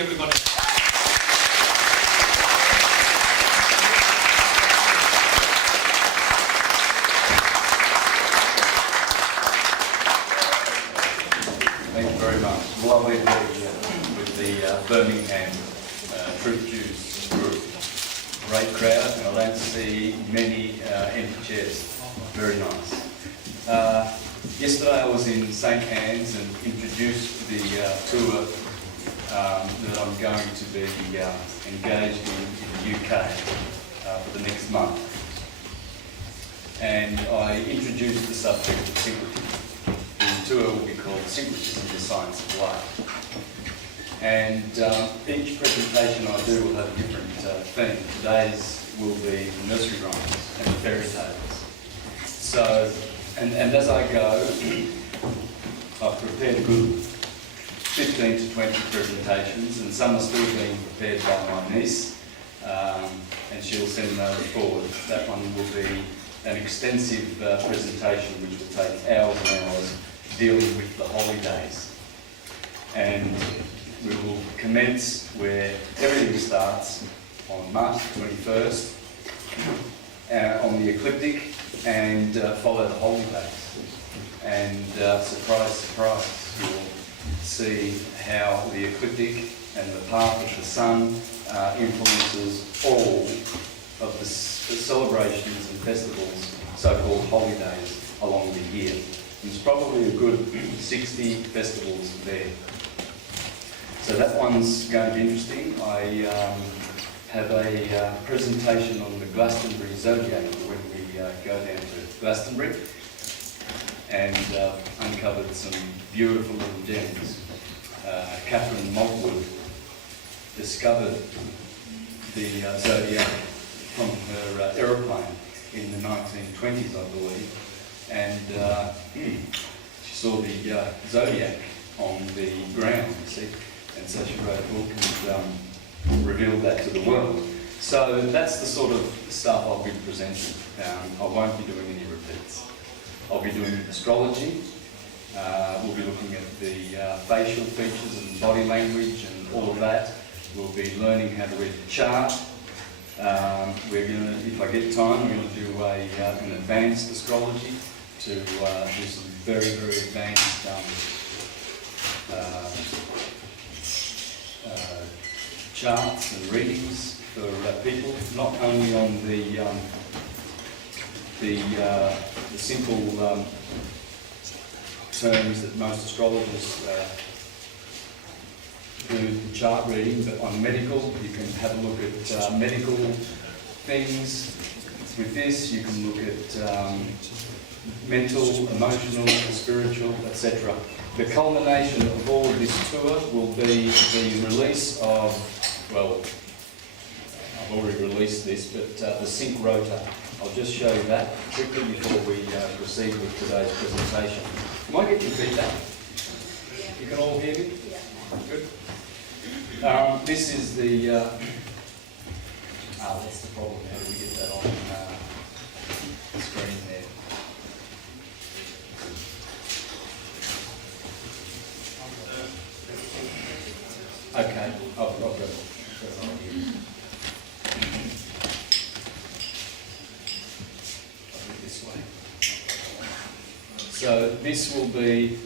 bonacci, everybody. Thank you very much. Lovely to be here with the Birmingham Truth Juice group. Great crowd, and I don't see many empty chairs. Very nice. Yesterday I was in St Anne's and introduced the tour that I'm going to be engaged in the UK for the next month. And I introduced the subject of syncretism. The tour will be called Syncretism, the Science of Life. And each presentation I do will have a different theme. Today's will be the Nursery Rhymes and the Fairy Tales. So, and as I go, I've prepared a good 15 to 20 presentations, and some are still being prepared by my niece, and she'll send those forward. That one will be an extensive presentation which will take hours and hours, dealing with the holidays. And we will commence where everything starts on March the 21st on the ecliptic, and follow the holidays. And surprise, surprise, you'll see how the ecliptic and the path of the sun influences all of the celebrations and festivals, so-called holidays, along the year. There's probably a good 60 festivals there. So that one's going to be interesting. I have a presentation on the Glastonbury Zodiac when we go down to Glastonbury, and uncovered some beautiful little gems. Catherine Maltwood discovered the Zodiac from her aeroplane in the 1920s, I believe. And she saw the Zodiac on the ground, you see, and so she wrote a book and revealed that to the world. So that's the sort of stuff I'll be presenting. I won't be doing any repeats. I'll be doing astrology. We'll be looking at the facial features and body language and all of that. We'll be learning how to read the chart. We're going to, if I get time, we're going to do an advanced astrology, to do some very, very advanced charts and readings for people, not only on the simple terms that most astrologers do the chart reading, but on medical. You can have a look at medical things with this. You can look at mental, emotional, spiritual, etc. The culmination of all of this tour will be the release of, well, I've already released this, but the sync rotor. I'll just show you that quickly before we proceed with today's presentation. Am I getting feedback? You can all hear me? Good. This is the, that's the problem. How do we get that on the screen there? Okay, I've got it. This way. So this will be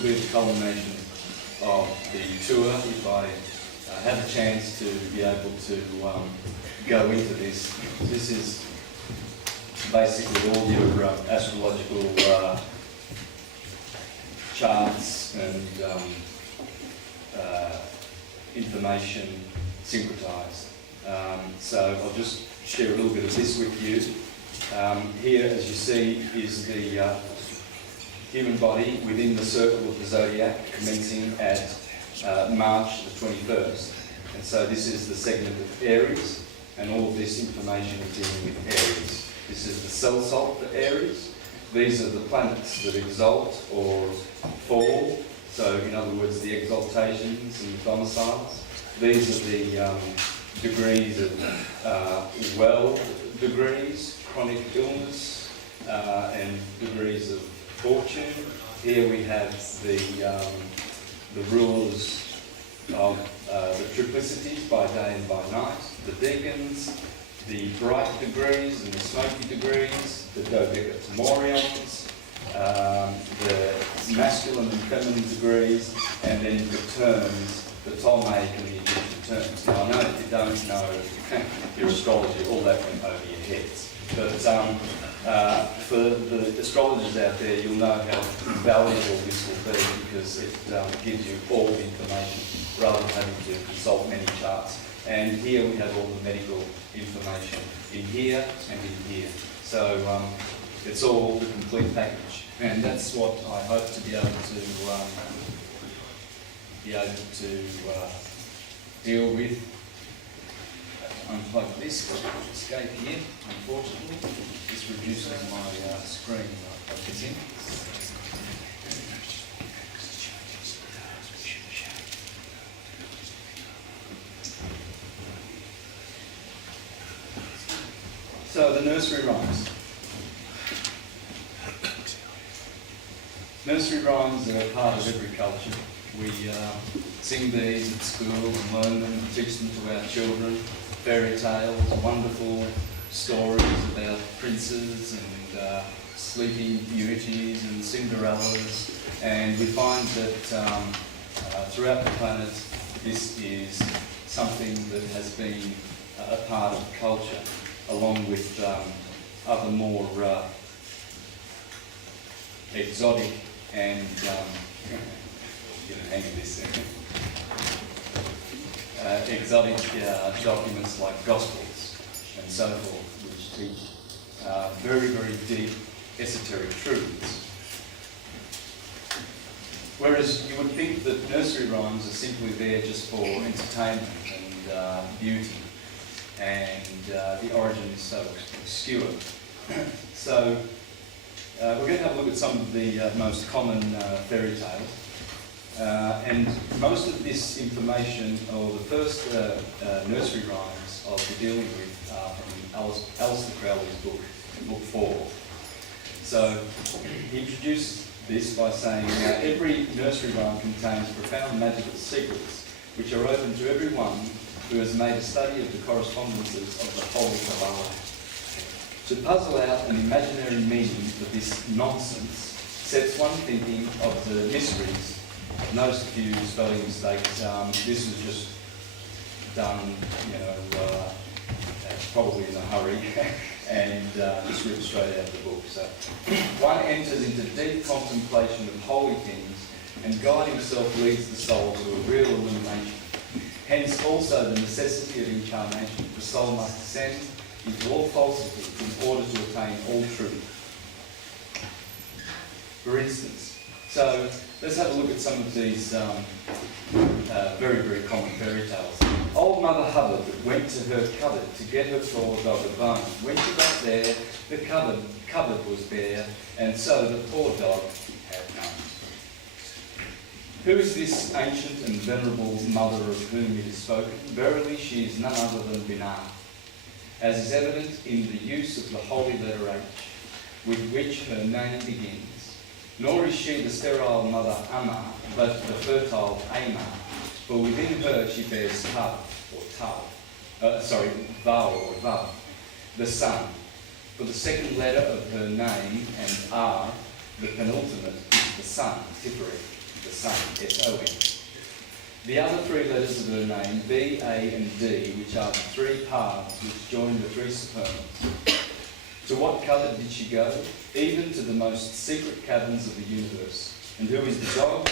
the culmination of the tour. If I have a chance to be able to go into this, this is basically all your astrological charts and information syncretized. So I'll just share a little bit of this with you. Here, as you see, is the human body within the circle of the zodiac, commencing at March the 21st. And so this is the segment of Aries, and all of this information is dealing with Aries. This is the cell salt for Aries. These are the planets that exalt or fall. So in other words, the exaltations and the domiciles. These are the degrees of well degrees, chronic illness, and degrees of fortune. Here we have the rulers of the triplicities by day and by night, the deacons, the bright degrees and the smoky degrees, the dodecatemorions, the masculine and feminine degrees, and then the terms, the Ptolemaic and the Egyptian terms. Now I know if you don't know your astrology, all that went over your heads. But for the astrologers out there, you'll know how valuable this will be because it gives you all the information rather than having to consult many charts. And here we have all the medical information in here and in here. So it's all the complete package. And that's what I hope to be able to deal with. Unplug this, escape here, unfortunately. This reduces my screen I plug this in. So the nursery rhymes. Nursery rhymes are part of every culture. We sing these at school and learn them, teach them to our children. Fairy tales, wonderful stories about princes and sleeping beauties and Cinderellas, and we find that throughout the planet this is something that has been a part of culture, along with other more exotic and hang on this second. Exotic documents like Gospels and so forth, which teach very, very deep esoteric truths. Whereas you would think that nursery rhymes are simply there just for entertainment and beauty, and the origin is so obscure. So we're going to have a look at some of the most common fairy tales. And most of this information, or the first nursery rhymes I'll be dealing with are from Alistair Crowley's book, Book 4. So he introduced this by saying, every nursery rhyme contains profound magical secrets which are open to everyone who has made a study of the correspondences of the Holy Kabbalah. To puzzle out an imaginary meaning for this nonsense sets one thinking of the mysteries. Notice a few spelling mistakes. This was just done, probably in a hurry, and just ripped straight out of the book. So, one enters into deep contemplation of holy things, and God Himself leads the soul to a real illumination. Hence, also the necessity of incarnation. The soul must descend into all falsity in order to attain all truth. For instance, so let's have a look at some of these very, very common fairy tales. Old Mother Hubbard went to her cupboard to get her poor dog a bone. When she got there, the cupboard was bare, and so the poor dog had none. Who is this ancient and venerable mother of whom it is spoken? Verily, she is none other than Binah, as is evident in the use of the holy letter H, with which her name begins. Nor is she the sterile mother Amma, but the fertile Ama, for within her she bears Vav or Vav, the sun. For the second letter of her name, and R, the penultimate, is the sun, Tiferet, the sun, S-O-N. The other three letters of her name, B, A, and D, which are the three paths which join the three supernals. To what cupboard did she go? Even to the most secret caverns of the universe. And who is the dog?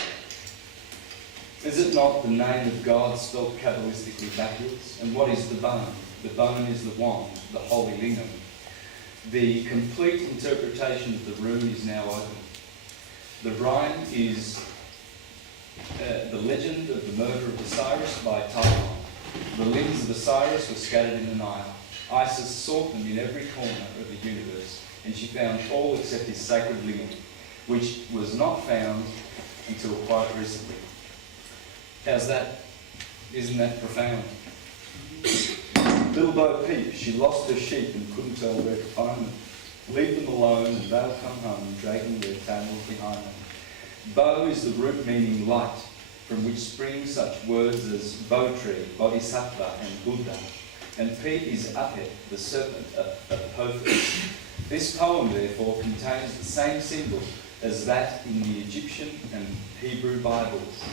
Is it not the name of God spelt Kabbalistically backwards? And what is the bone? The bone is the wand, the holy lingam. The complete interpretation of the rune is now open. The rhyme is the legend of the murder of Osiris by Typhon. The limbs of Osiris were scattered in the Nile. Isis sought them in every corner of the universe, and she found all except his sacred lingam, which was not found until quite recently. How's that? Isn't that profound? Little Bo Peep, she lost her sheep and couldn't tell where to find them. Leave them alone and they'll come home, dragging their tails behind them. Bo is the root meaning light, from which spring such words as Bo tree, Bodhisattva and Buddha. And Peep is Apet, the serpent of Apophis. This poem, therefore, contains the same symbol as that in the Egyptian and Hebrew Bibles.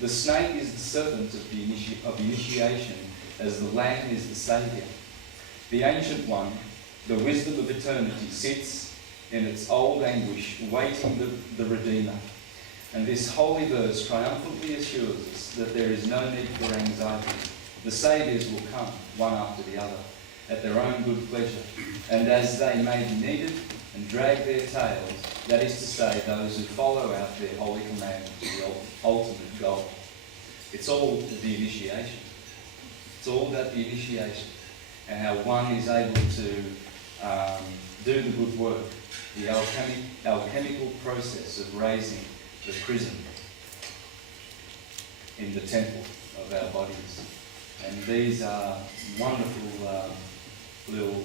The snake is the serpent of initiation, as the lamb is the saviour. The Ancient One, the wisdom of eternity, sits in its old anguish, waiting the Redeemer. And this holy verse triumphantly assures us that there is no need for anxiety. The saviours will come, one after the other, at their own good pleasure, and as they may be needed and drag their tails, that is to say, those who follow out their holy commandments, the ultimate goal. It's all the initiation. It's all about the initiation and how one is able to do the good work, the alchemical process of raising the prism in the temple of our bodies. And these are wonderful little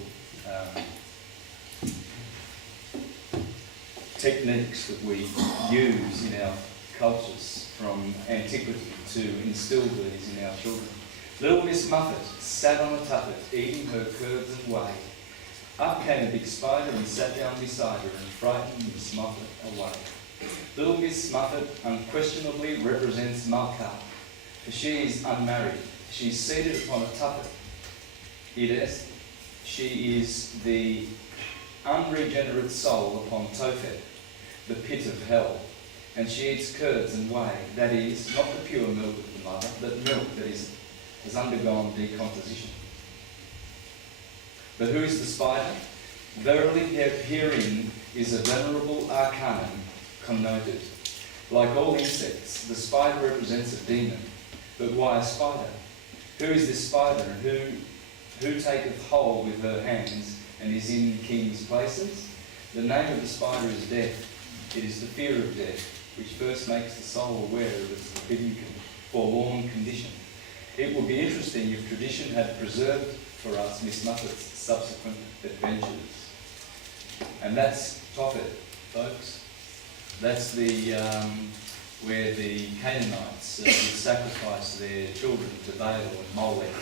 techniques that we use in our cultures from antiquity to instill these in our children. Little Miss Muffet sat on a tuffet, eating her curds and whey. Up came a big spider and sat down beside her and frightened Miss Muffet away. Little Miss Muffet unquestionably represents Malka, for she is unmarried. She is seated upon a tuffet. She is the unregenerate soul upon Tophet, the pit of hell, and she eats curds and whey, that is, not the pure milk of the mother, but milk that has undergone decomposition. But who is the spider? Verily herein is a venerable arcanum connoted. Like all insects, the spider represents a demon. But why a spider? Who is this spider, and who taketh hold with her hands and is in kings' places? The name of the spider is death. It is the fear of death which first makes the soul aware of its forbidden, forlorn condition. It would be interesting if tradition had preserved for us Miss Muffet's subsequent adventures. And that's Tophet, folks. That's the where the Canaanites would sacrifice their children to Baal and Molech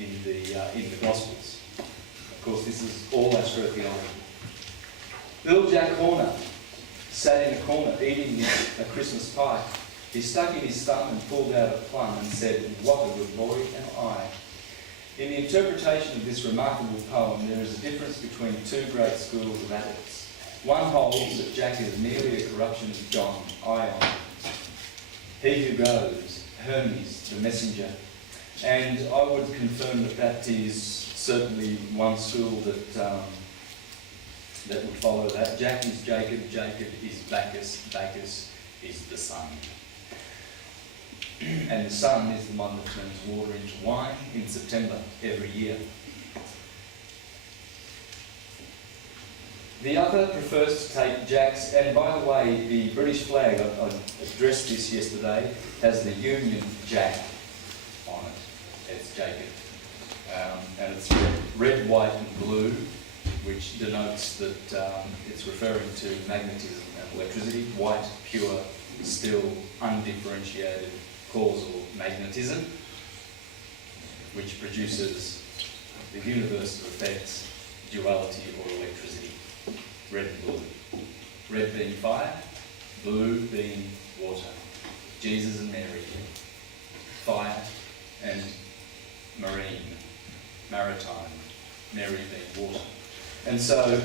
in the Gospels. Of course, this is all astrotheology. Little Jack Horner sat in a corner eating a Christmas pie. He stuck in his thumb and pulled out a plum and said, "What a good boy am I." In the interpretation of this remarkable poem, there is a difference between two great schools of adepts. One holds that Jack is merely a corruption of John, Ion, he who goes, Hermes, the messenger. And I would confirm that that is certainly one school that would follow that. Jack is Jacob, Jacob is Bacchus, Bacchus is the sun. And the sun is the one that turns water into wine in September every year. The other prefers to take Jack's, and by the way, the British flag, I addressed this yesterday, has the Union Jack on it. It's Jacob. And it's red, white and blue, which denotes that it's referring to magnetism and electricity. White, pure, still undifferentiated causal magnetism, which produces the universe of effects, duality or electricity. Red and blue. Red being fire, blue being water. Jesus and Mary. Fire and marine, maritime. Mary being water. And so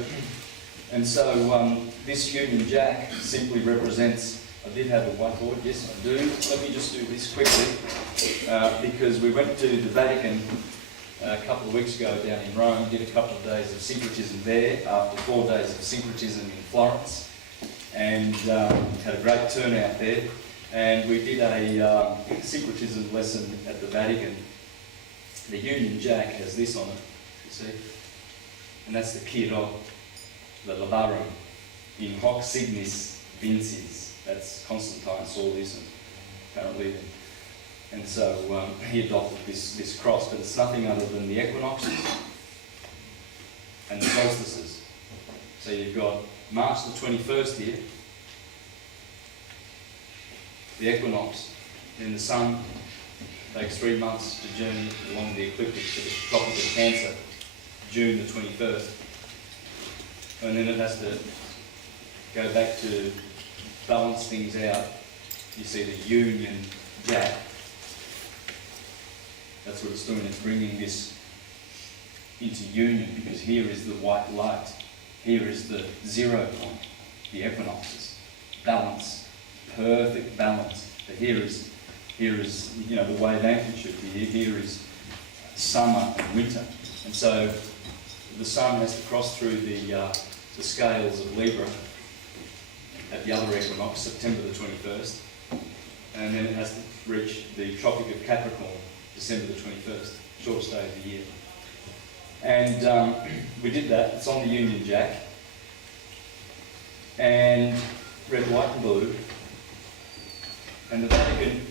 this Union Jack simply represents. I did have a whiteboard, yes I do. Let me just do this quickly, because we went to the Vatican a couple of weeks ago down in Rome, did a couple of days of syncretism there after 4 days of syncretism in Florence, and had a great turnout there. And we did a syncretism lesson at the Vatican. The Union Jack has this on it, you see, and that's the Chiro, the Labarum, in hoc signis vinces. That's Constantine saw this, and apparently, And so he adopted this cross, but it's nothing other than the equinoxes and the solstices. So you've got March the 21st here, the equinox, then the sun takes 3 months to journey along the ecliptic to the Tropic of Cancer, June the 21st. And then it has to go back to balance things out. You see the Union Jack. That's what it's doing. It's bringing this into union, because here is the white light. Here is the 0 point, the equinoxes. Balance, perfect balance. But here is the wave amplitude. Here is summer and winter. And so the sun has to cross through the scales of Libra at the other equinox, September the 21st. And then it has to reach the Tropic of Capricorn, December the 21st, shortest day of the year. And we did that. It's on the Union Jack. And red, white and blue. And the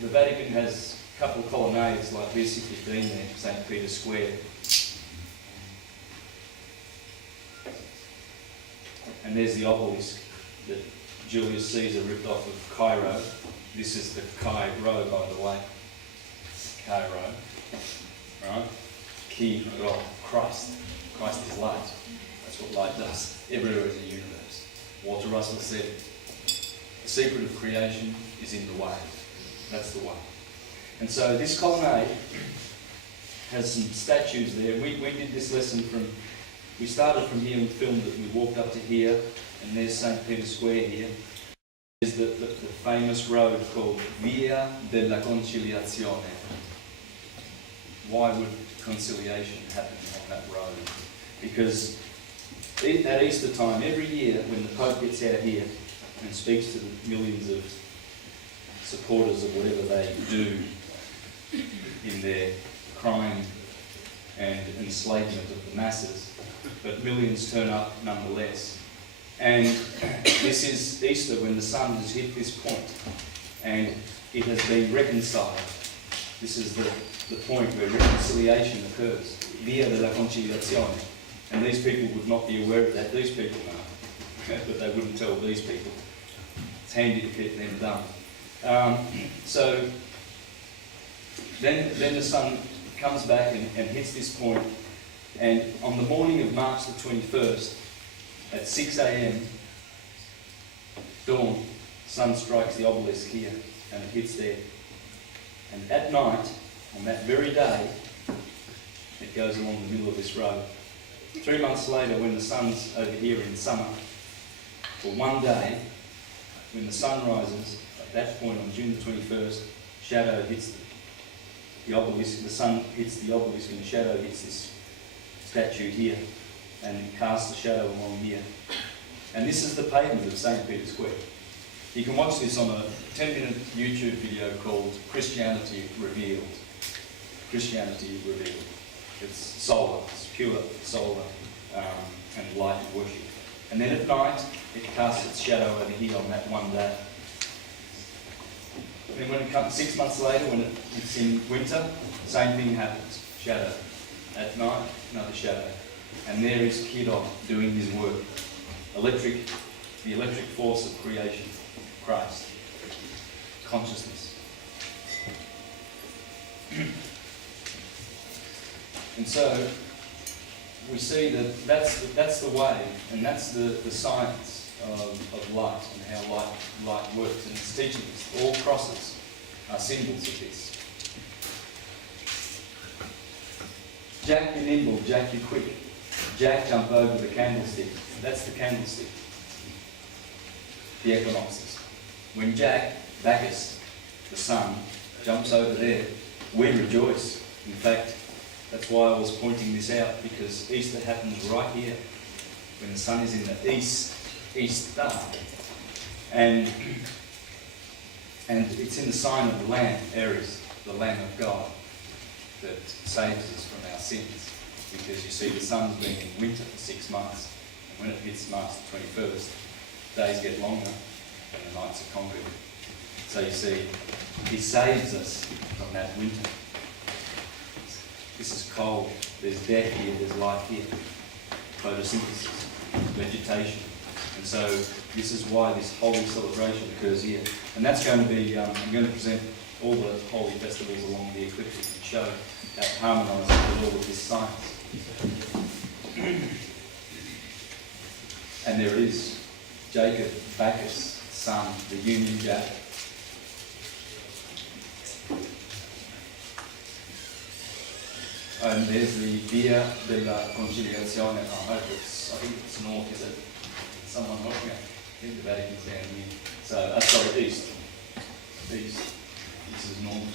Vatican has a couple of colonnades like this, if you've been there, St. Peter's Square. And there's the obelisk that Julius Caesar ripped off of Cairo. This is the Cairo, by the way. Cairo. Right? Cairo. Christ. Christ is light. That's what light does. Everywhere in the universe. Walter Russell said, the secret of creation is in the wave. That's the way. And so this colonnade has some statues there. We did this lesson we started from here and filmed it. We walked up to here, and there's St. Peter's Square here. There's the famous road called Via della Conciliazione. Why would conciliation happen on that road? Because at Easter time, every year, when the Pope gets out here and speaks to the millions of supporters of whatever they do in their crime and enslavement of the masses, but millions turn up nonetheless. And this is Easter, when the sun has hit this point and it has been reconciled. This is the point where reconciliation occurs, via della conciliazione. And these people would not be aware of that. These people know, but they wouldn't tell these people. It's handy to get them done. So then the sun comes back and hits this point, and on the morning of March the 21st, at 6 a.m, dawn, sun strikes the obelisk here, and it hits there. And at night, on that very day, it goes along the middle of this road. 3 months later, when the sun's over here in summer, for one day, when the sun rises, at that point on June the 21st, shadow hits the obelisk, the sun hits the obelisk and the shadow hits this statue here, and it casts a shadow along here. And this is the pavement of St. Peter's Square. You can watch this on a 10-minute YouTube video called Christianity Revealed. Christianity Revealed. It's solar, it's pure solar and light worship. And then at night, it casts its shadow over here on that one day. Then when it comes 6 months later, when it's in winter, same thing happens. Shadow. At night, another shadow. And there is Kidon doing his work. The electric force of creation. Christ. Consciousness. And so we see that that's the way, and that's the science of light and how light works. And it's teaching us. All crosses are symbols of this. Jack, you nimble, Jack, you quick. Jack, jump over the candlestick. That's the candlestick. The equinoxes. When Jack, Bacchus, the sun, jumps over there, we rejoice. In fact, that's why I was pointing this out, because Easter happens right here, when the sun is in the east star. And it's in the sign of the Lamb, Aries, the Lamb of God, that saves us from our sins. Because you see, the sun's been in winter for 6 months, and when it hits March the 21st, days get longer and the nights are conquered. So you see, he saves us from that winter. This is cold. There's death here, there's life here. Photosynthesis, vegetation. And so this is why this holy celebration occurs here. And that's going to be, I'm going to present all the holy festivals along the ecliptic and show that harmonises with all of this science. And there it is, Jacob, Bacchus, Sun, the Union Jack. And there's the Via della Conciliazione. I think it's north, is it? Someone watching it. I think the Vatican's down here. So, sorry, east. East. This is north.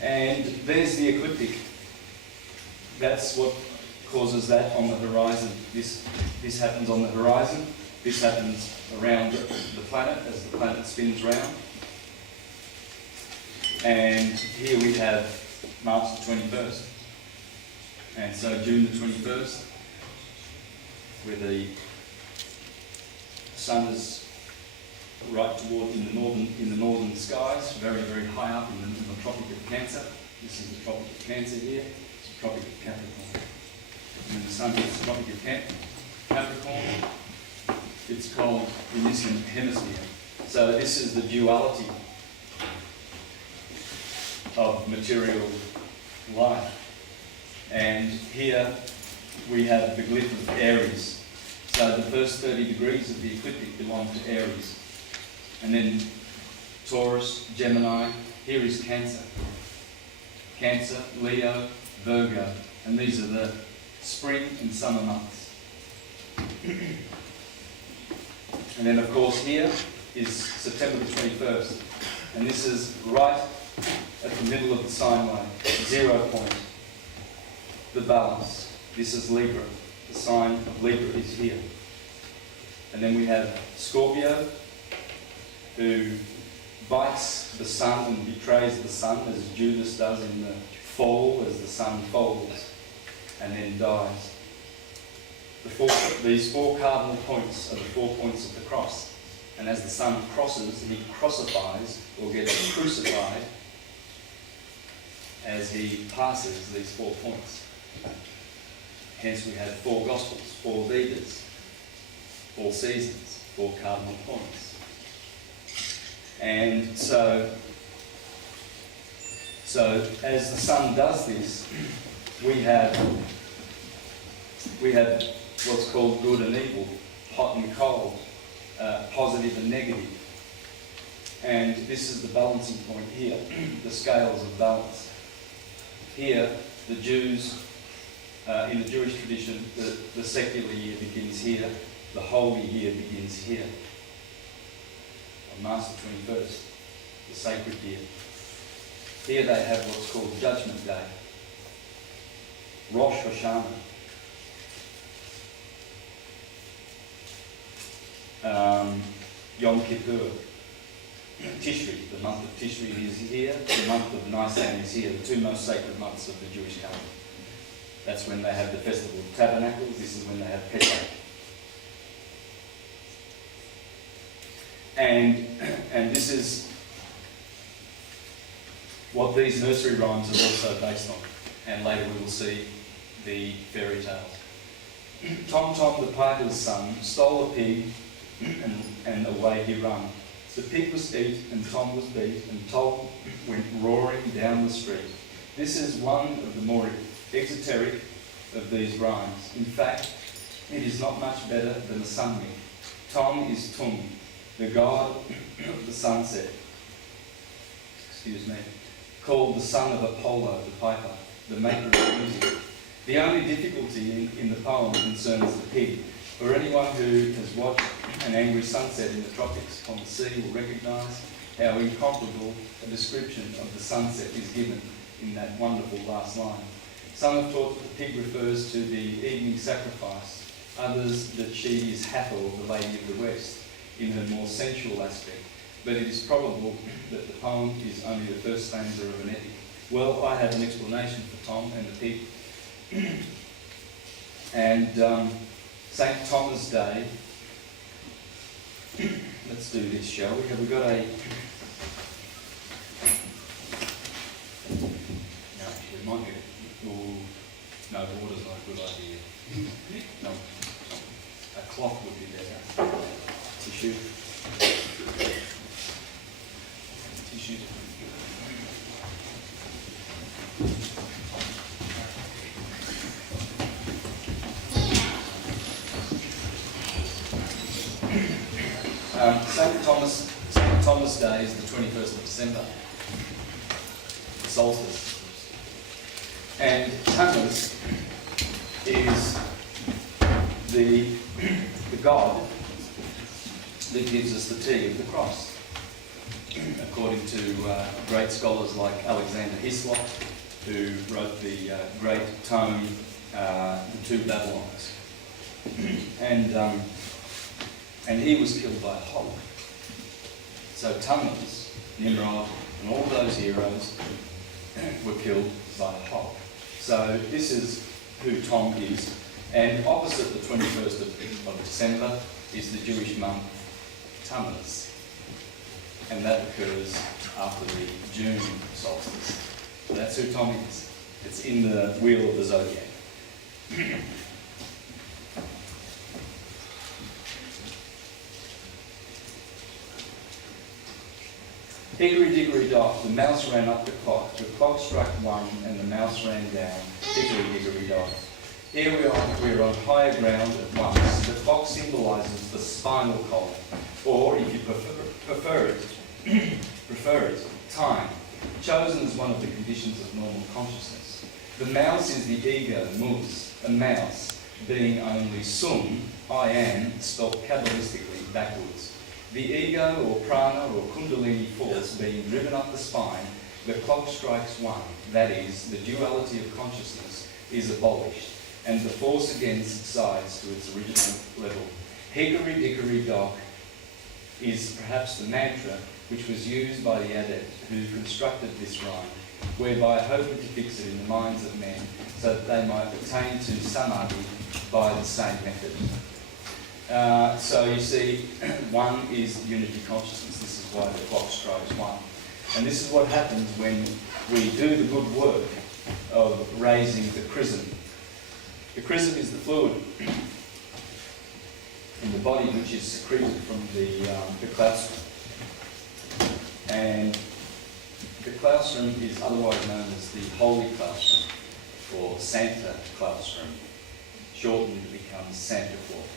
And there's the ecliptic. That's what causes that on the horizon. This happens on the horizon. This happens around the planet as the planet spins round. And here we have March the 21st. And so June the 21st, where the sun is right toward in the northern skies, very, very high up in the Tropic of Cancer. This is the Tropic of Cancer here. It's the Tropic of Capricorn. And when the sun hits the Tropic of Capricorn, it's cold in this hemisphere. So this is the duality of material life. And here we have the glyph of Aries. So the first 30 degrees of the ecliptic belong to Aries. And then Taurus, Gemini, here is Cancer. Cancer, Leo, Virgo. And these are the spring and summer months. And then of course here is September the 21st. And this is right at the middle of the sine wave, 0 point. The balance. This is Libra. The sign of Libra is here. And then we have Scorpio, who bites the sun and betrays the sun, as Judas does in the fall, as the sun falls, and then dies. These four cardinal points are the 4 points of the cross. And as the sun crosses, he crucifies, or gets crucified, as he passes these 4 points. Hence we have 4 Gospels, 4 leaders, 4 seasons, 4 cardinal points. And so as the sun does this, we have what's called good and evil, hot and cold, positive and negative. And this is the balancing point here, the scales of balance. Here, the Jews, in the Jewish tradition, the secular year begins here, the holy year begins here. On March the 21st, the sacred year. Here they have what's called Judgment Day, Rosh Hashanah. Yom Kippur, Tishri, the month of Tishri is here, the month of Nisan is here, the 2 most sacred months of the Jewish calendar. That's when they have the Festival of Tabernacles, this is when they have Pesach. And this is what these nursery rhymes are also based on. And later we will see the fairy tales. Tom Tom the piper's son stole a pig and away he run. The pig was eat and Tom was beat and Tom went roaring down the street. This is one of the more exoteric of these rhymes. In fact, it is not much better than a sun myth. Tom is Tum, the god of the sunset. Excuse me. Called the son of Apollo, the piper, the maker of music. The only difficulty in the poem concerns the pig. For anyone who has watched an angry sunset in the tropics on the sea will recognise how incomparable a description of the sunset is given in that wonderful last line. Some have thought that the pig refers to the evening sacrifice, others that she is Hathor, the Lady of the West, in her more sensual aspect, but it is probable that the poem is only the first stanza of an epic. Well, I have an explanation for Tom and the pig. And St. Thomas Day let's do this, shall we? Have we got a... No, we might get... Ooh, no, water's not a good idea. No, a cloth would be better. Tissue. Tissue. St. Thomas Day is the 21st of December, the solstice. And Tammuz is the god that gives us the T of the cross, according to great scholars like Alexander Hislop, who wrote the great tome, The Two Babylons. And he was killed by a hog. So Tammuz, Nimrod, and all those heroes were killed by a hog. So this is who Tom is. And opposite the 21st of December is the Jewish month Tammuz. And that occurs after the June solstice. So that's who Tom is. It's in the wheel of the zodiac. Hickory dickory dock, the mouse ran up the clock struck 1 and the mouse ran down, hickory dickory dock. Here we're on higher ground at once. The clock symbolises the spinal column, or if you prefer it, time, chosen as one of the conditions of normal consciousness. The mouse is the ego, mus, a mouse, being only sum, I am, spelt kabbalistically backwards. The ego or prana or kundalini force being driven up the spine, the clock strikes 1, that is, the duality of consciousness is abolished, and the force again subsides to its original level. Hickory dickory dock is perhaps the mantra which was used by the adept who constructed this rhyme, whereby hoping to fix it in the minds of men so that they might attain to samadhi by the same method. So you see, 1 is unity consciousness. This is why the clock strikes 1. And this is what happens when we do the good work of raising the chrism. The chrism is the fluid in the body which is secreted from the claustrum. And the claustrum is otherwise known as the holy claustrum, or Santa claustrum. Shortened it becomes Santa Claus.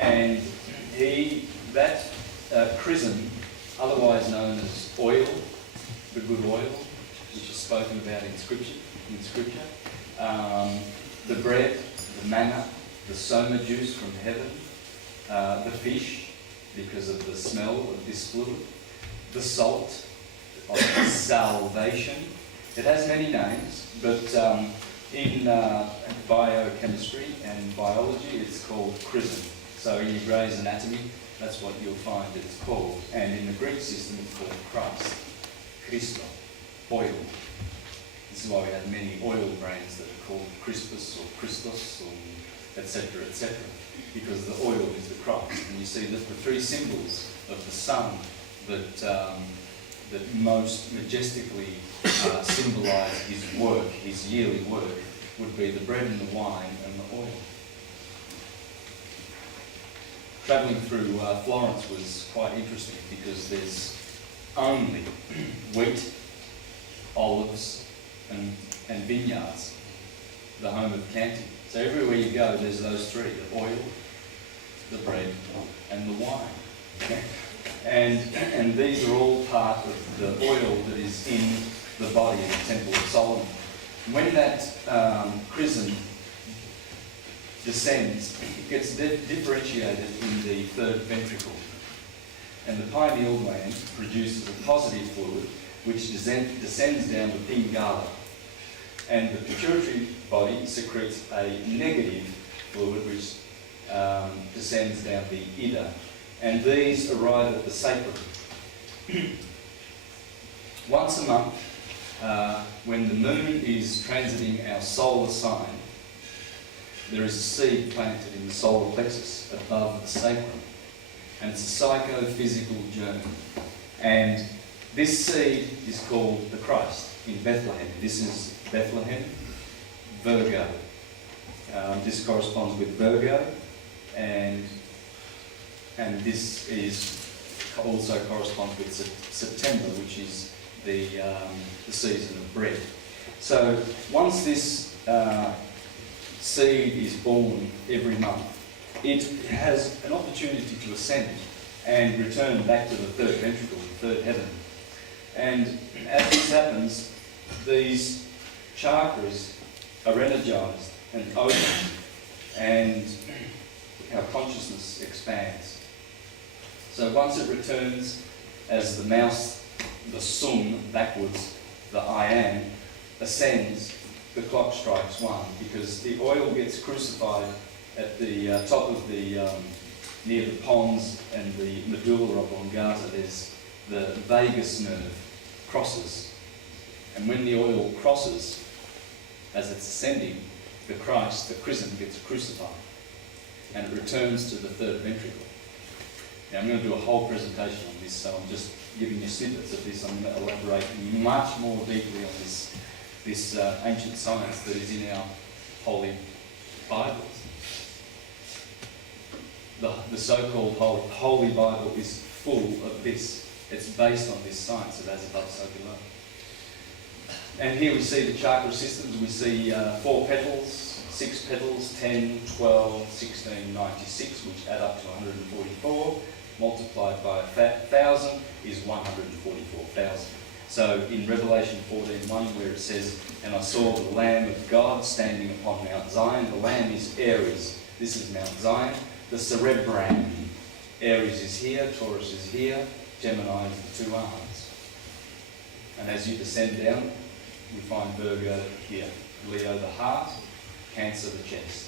And that chrism, otherwise known as oil, the good oil, which is spoken about in Scripture, the bread, the manna, the soma juice from heaven, the fish, because of the smell of this fluid, the salt of salvation. It has many names, but in biochemistry and biology, it's called chrism. So in your Gray's Anatomy, that's what you'll find it's called. And in the Greek system, it's called Christ, Christo, oil. This is why we have many oil brands that are called Crispus or Christos, or etc., etc., because the oil is the Christ. And you see that the 3 symbols of the sun that most majestically symbolise his work, his yearly work, would be the bread and the wine and the oil. Travelling through Florence was quite interesting because there's only wheat, olives and vineyards, the home of Canty. So everywhere you go, there's those 3, the oil, the bread and the wine. And these are all part of the oil that is in the body of the Temple of Solomon. When that chrism descends, it gets differentiated in the 3rd ventricle. And the pineal gland produces a positive fluid which descends down the pingala. And the pituitary body secretes a negative fluid which descends down the ida. And these arrive at the sacrum. Once a month, when the moon is transiting our solar sign, there is a seed planted in the solar plexus above the sacrum. and it's a psychophysical journey. And this seed is called the Christ in Bethlehem. This is Bethlehem, Virgo. This corresponds with Virgo, and this is also corresponds with September, which is the season of bread. So once this seed is born every month, it has an opportunity to ascend and return back to the third ventricle, the third heaven. And as this happens, these chakras are energized and open, and our consciousness expands. So once it returns as the mouse, the sum, backwards, the I am, ascends, the clock strikes 1, because the oil gets crucified at the top of the, near the pons and the medulla oblongata. There's the vagus nerve crosses. And when the oil crosses, as it's ascending, the Christ, the chrism, gets crucified. And it returns to the third ventricle. Now I'm going to do a whole presentation on this, so I'm just giving you snippets of this. I'm going to elaborate much more deeply on this ancient science that is in our Holy Bibles. The so-called Holy Bible is full of this. It's based on this science of as above, so below. And here we see the chakra systems. We see 4 petals, 6 petals, 10, 12, 16, 96, which add up to 144. Multiplied by 1,000 is 144,000. So in Revelation 14:1, where it says, "And I saw the Lamb of God standing upon Mount Zion." The Lamb is Aries. This is Mount Zion. The cerebrum. Aries is here, Taurus is here, Gemini is the 2 arms. And as you descend down, we find Virgo here, Leo the heart, Cancer the chest.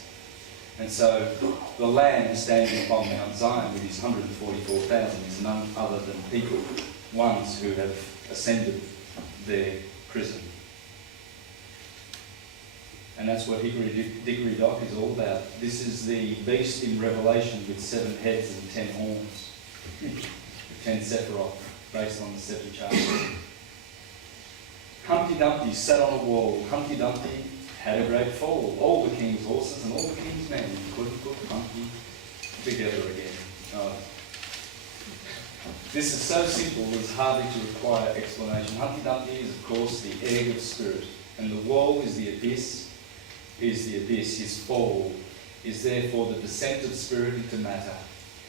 And so the Lamb standing upon Mount Zion with his 144,000 is none other than people, ones who have ascended their chrism. And that's what Hickory Dock is all about. This is the beast in Revelation with 7 heads and 10 horns, 10 Sephiroth, based on the Sephir chart. Humpty Dumpty sat on a wall. Humpty Dumpty had a great fall. All the king's horses and all the king's men couldn't put Humpty together again. Oh. This is so simple as hardly to require explanation. Humpty Dumpty is, of course, the egg of spirit, and the wall is the abyss. His fall is therefore the descent of spirit into matter.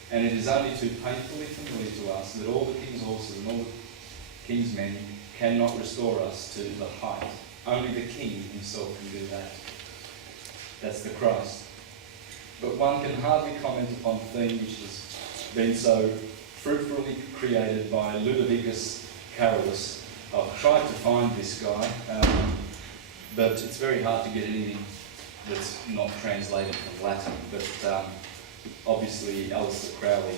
And it is only too painfully familiar to us that all the king's horses and all the king's men cannot restore us to the height. Only the king himself can do that. That's the Christ. But one can hardly comment upon the theme which has been so fruitfully created by Ludovicus Carolus. I've tried to find this guy, but it's very hard to get anything that's not translated from Latin. But obviously Alistair Crowley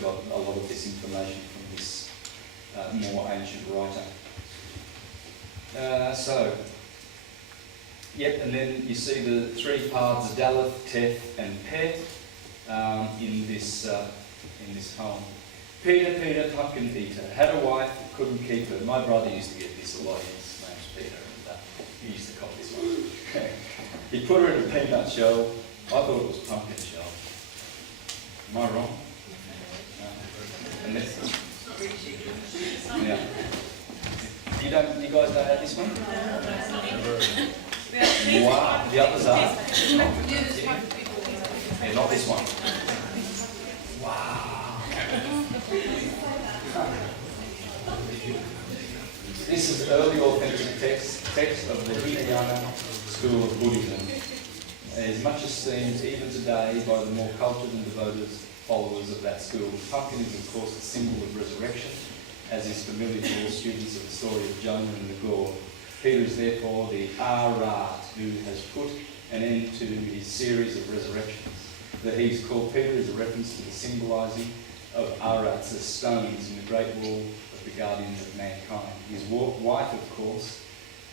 got a lot of this information from this more ancient writer. And then you see the 3 paths, Daleth, Teth and Pet, in this poem. Peter, Peter, pumpkin eater, had a wife, couldn't keep her. My brother used to get this a lot. His name's Peter, and he used to cop this one. He put her in a peanut shell. I thought it was pumpkin shell. Am I wrong? And that's, yeah. You guys don't have this one? Wow, the others are. Yeah, not this one. Wow. This is early authentic text of the Hinayana school of Buddhism. It is much esteemed even today by the more cultured and devoted followers of that school. The pumpkin is of course a symbol of resurrection, as is familiar to all students of the story of Jonah and the gourd. Peter is therefore the Arat who has put an end to his series of resurrections. That he's called Peter is a reference to the symbolising of Arats as stones in the great wall of the guardians of mankind. His wife, of course,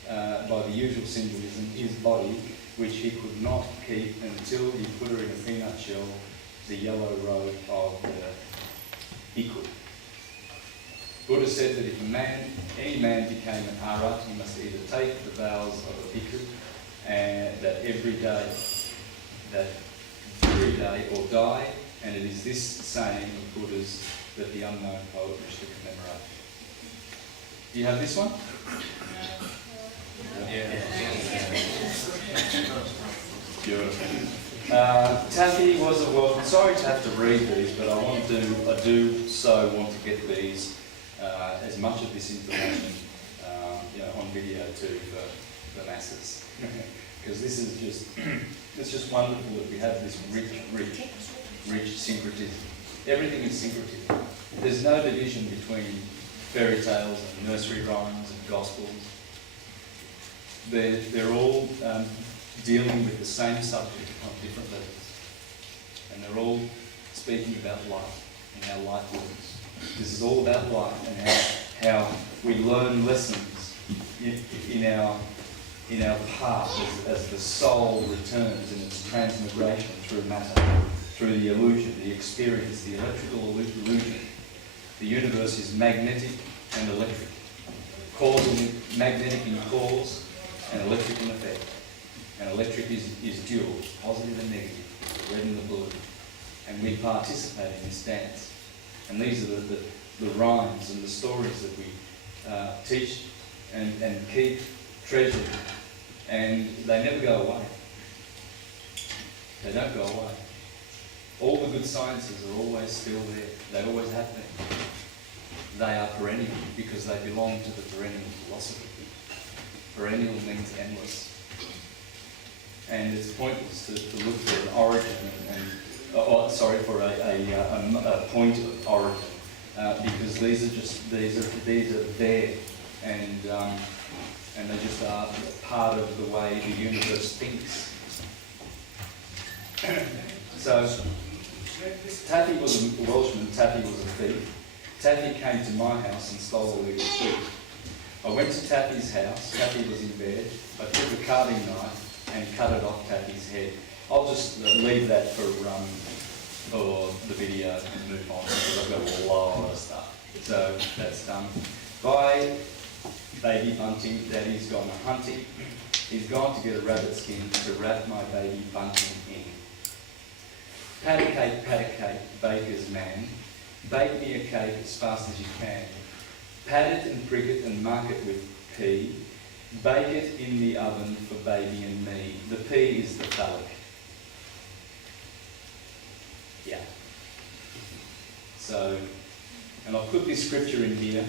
by the usual symbolism, his body, which he could not keep until he put her in a peanut shell the yellow road of the bhikkhu. Buddha said that if any man became an arhat, he must either take the vows of a bhikkhu and that every day or die, and it is this saying of Buddha's that the unknown poet wished to commemorate. Do you have this one? Yeah. Beautiful. Taffy was a welcome. Sorry to have to read these, but I do so want to get these as much of this information, on video too for the masses, because this is it's just wonderful that we have this rich syncretism. Everything is syncretism. There's no division between fairy tales and nursery rhymes and gospels. They're all dealing with the same subject on different levels, and they're all speaking about life and how life works. This is all about life and how we learn lessons in our path as the soul returns in its transmigration through matter, through the illusion, the experience, the electrical illusion. The universe is magnetic and electric, magnetic in cause and electric in effect. And electric is dual, positive and negative, the red and the blue. And we participate in this dance. And these are the rhymes and the stories that we teach and keep treasured. And they never go away. They don't go away. All the good sciences are always still there. They always have been. They are perennial because they belong to the perennial philosophy. Perennial means endless. And it's pointless to look for an origin for a point of origin, because these are there, and they just are part of the way the universe thinks. So Taffy was a Welshman. Taffy was a thief. Taffy came to my house and stole a little sheep. I went to Taffy's house. Taffy was in bed. I took a carving knife and cut it off Taffy's head. I'll just leave that for the video and move on, because I've got a lot of stuff. So that's done. Bye, baby bunting. Daddy's gone hunting. He's gone to get a rabbit skin to wrap my baby bunting in. Pat a cake, baker's man. Bake me a cake as fast as you can. Pat it and prick it and mark it with P. Bake it in the oven for baby and me. The P is the phallic. Yeah. So, and I'll put this scripture in here.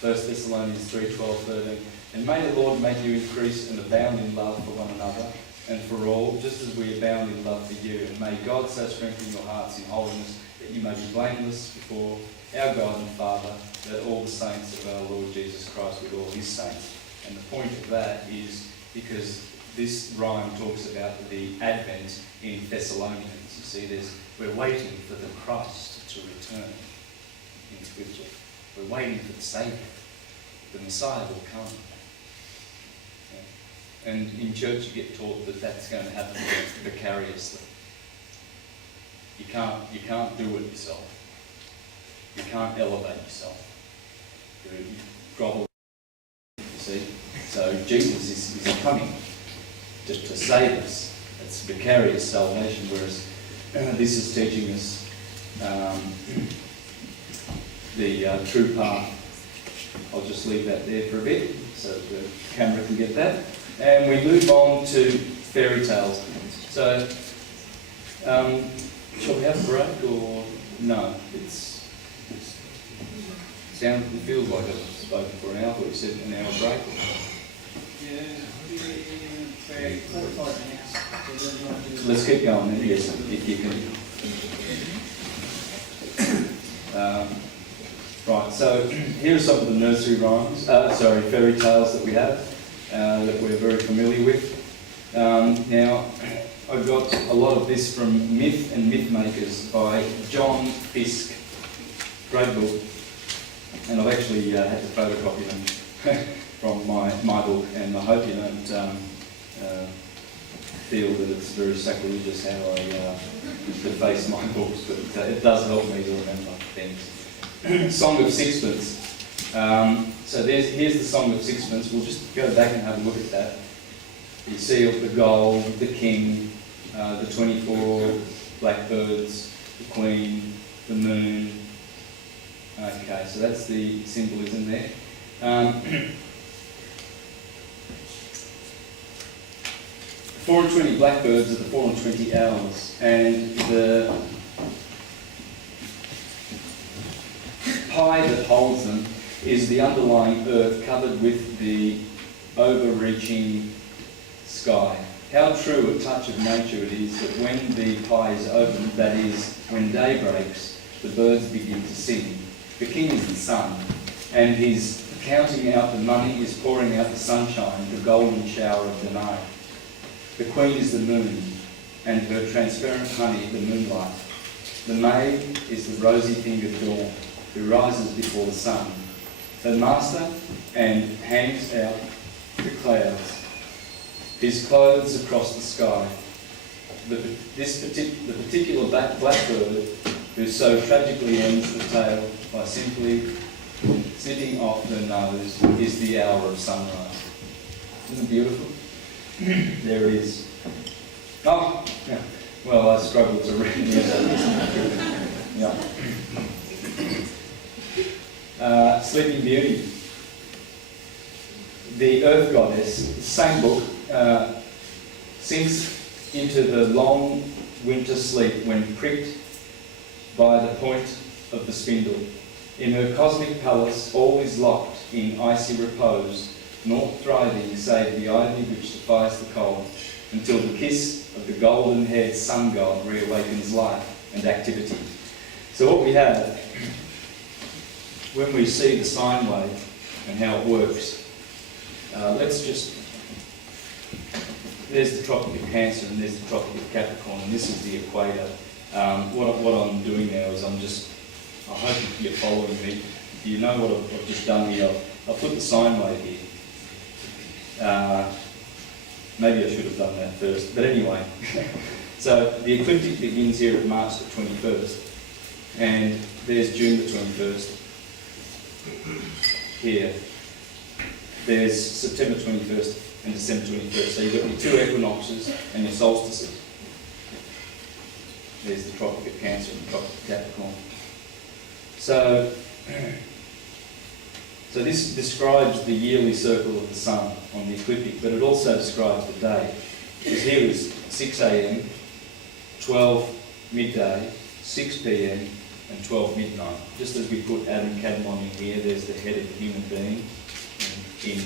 1 Thessalonians 3:12-13. And may the Lord make you increase and abound in love for one another and for all, just as we abound in love for you. And may God so strengthen your hearts in holiness that you may be blameless before our God and Father, that all the saints of our Lord Jesus Christ with all his saints. And the point of that is because this rhyme talks about the Advent in Thessalonians. You see, we're waiting for the Christ to return in Scripture. We're waiting for the Saviour. The Messiah will come. Yeah. And in church you get taught that that's going to happen vicariously. You can't do it yourself. You can't elevate yourself. You grovel, you see. So Jesus is coming to save us. It's vicarious salvation, whereas this is teaching us the true path. I'll just leave that there for a bit so the camera can get that. And we move on to fairy tales. So, shall we have a break or no? It feels like I've spoken for an hour, but you said an hour break. Yeah, 45 minutes. Let's keep going then, yes, if you can. Right, so here are some of the nursery rhymes, fairy tales that we have, that we're very familiar with. Now, I've got a lot of this from Myth and Mythmakers by John Fiske. Great book. And I've actually had to photocopy them from my book, and I hope you don't feel that it's very sacrilegious how I deface my books, but it does help me to remember things. Song of Sixpence. So here's the Song of Sixpence. We'll just go back and have a look at that. You see the gold, the king, the 24 blackbirds, the queen, the moon. Okay, so that's the symbolism there. 4 and 20 blackbirds are the 4 and 20 hours, and the pie that holds them is the underlying earth covered with the overreaching sky. How true a touch of nature it is that when the pie is opened, that is, when day breaks, the birds begin to sing. The king is the sun, and he's counting out the money, is pouring out the sunshine, the golden shower of the night. The queen is the moon, and her transparent honey the moonlight. The maid is the rosy-fingered dawn, who rises before the sun. Her master and hangs out the clouds, his clothes across the sky. The particular blackbird who so tragically ends the tale by simply snipping off her nose is the hour of sunrise. Isn't it beautiful? There it is. Oh, yeah. Well, I struggled to read it. Yeah. Sleeping Beauty. The Earth Goddess, the same book, sinks into the long winter sleep when pricked by the point of the spindle. In her cosmic palace, all is locked in icy repose, naught thriving save the ivy which defies the cold, until the kiss of the golden-haired sun god reawakens life and activity. So what we have, when we see the sine wave and how it works, let's just, there's the Tropic of Cancer and there's the Tropic of Capricorn, and this is the equator. What I'm doing now is I hope you're following me. You know what I've just done here. I've put the sine wave here. Maybe I should have done that first, but anyway. So the ecliptic begins here at March the 21st, and there's June the 21st. Here. There's September 21st and December 21st. So you've got your 2 equinoxes and your solstices. There's the Tropic of Cancer and the Tropic of Capricorn. So this describes the yearly circle of the sun on the ecliptic, but it also describes the day. Because here is 6 a.m, 12 midday, 6 p.m, and 12 midnight. Just as we put Adam Kadmon in here, there's the head of the human being in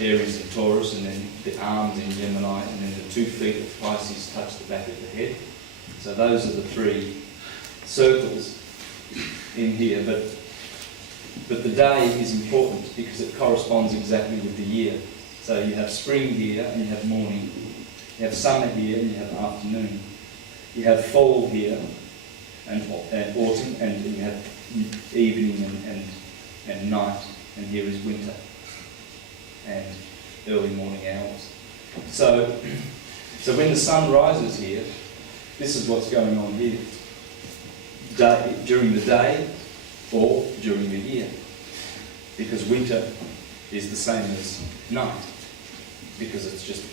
Aries and Taurus, and then the arms in Gemini, and then the 2 feet of Pisces touch the back of the head. So those are the 3 circles in here, but the day is important because it corresponds exactly with the year. So you have spring here and you have morning, you have summer here and you have afternoon, you have fall here and autumn, and you have evening and night, and here is winter and early morning hours. So when the sun rises here, this is what's going on here. During the day or during the year, because winter is the same as night, because it's just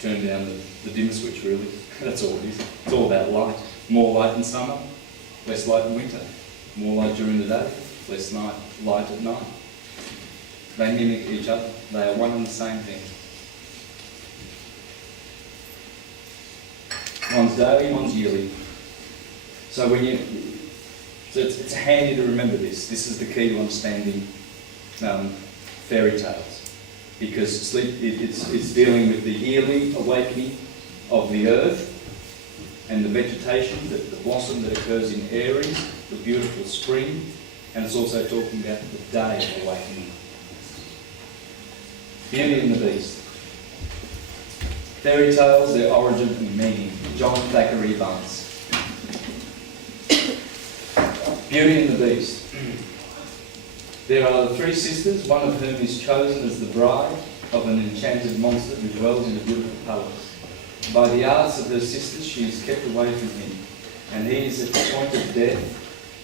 turned down the dimmer switch, really. That's all it is. It's all about light. More light in summer, less light in winter. More light during the day, less light at night. They mimic each other. They are one and the same thing. One's daily, one's yearly. So it's handy to remember this. This is the key to understanding fairy tales, because it's dealing with the yearly awakening of the earth and the vegetation, the blossom that occurs in Aries, the beautiful spring, and it's also talking about the day awakening. Beauty and the Beast. Fairy tales, their origin and meaning. John Thackeray Bunce. Beauty and the Beast. There are the 3 sisters, one of whom is chosen as the bride, of an enchanted monster who dwells in a beautiful palace. By the arts of her sisters she is kept away from him, and he is at the point of death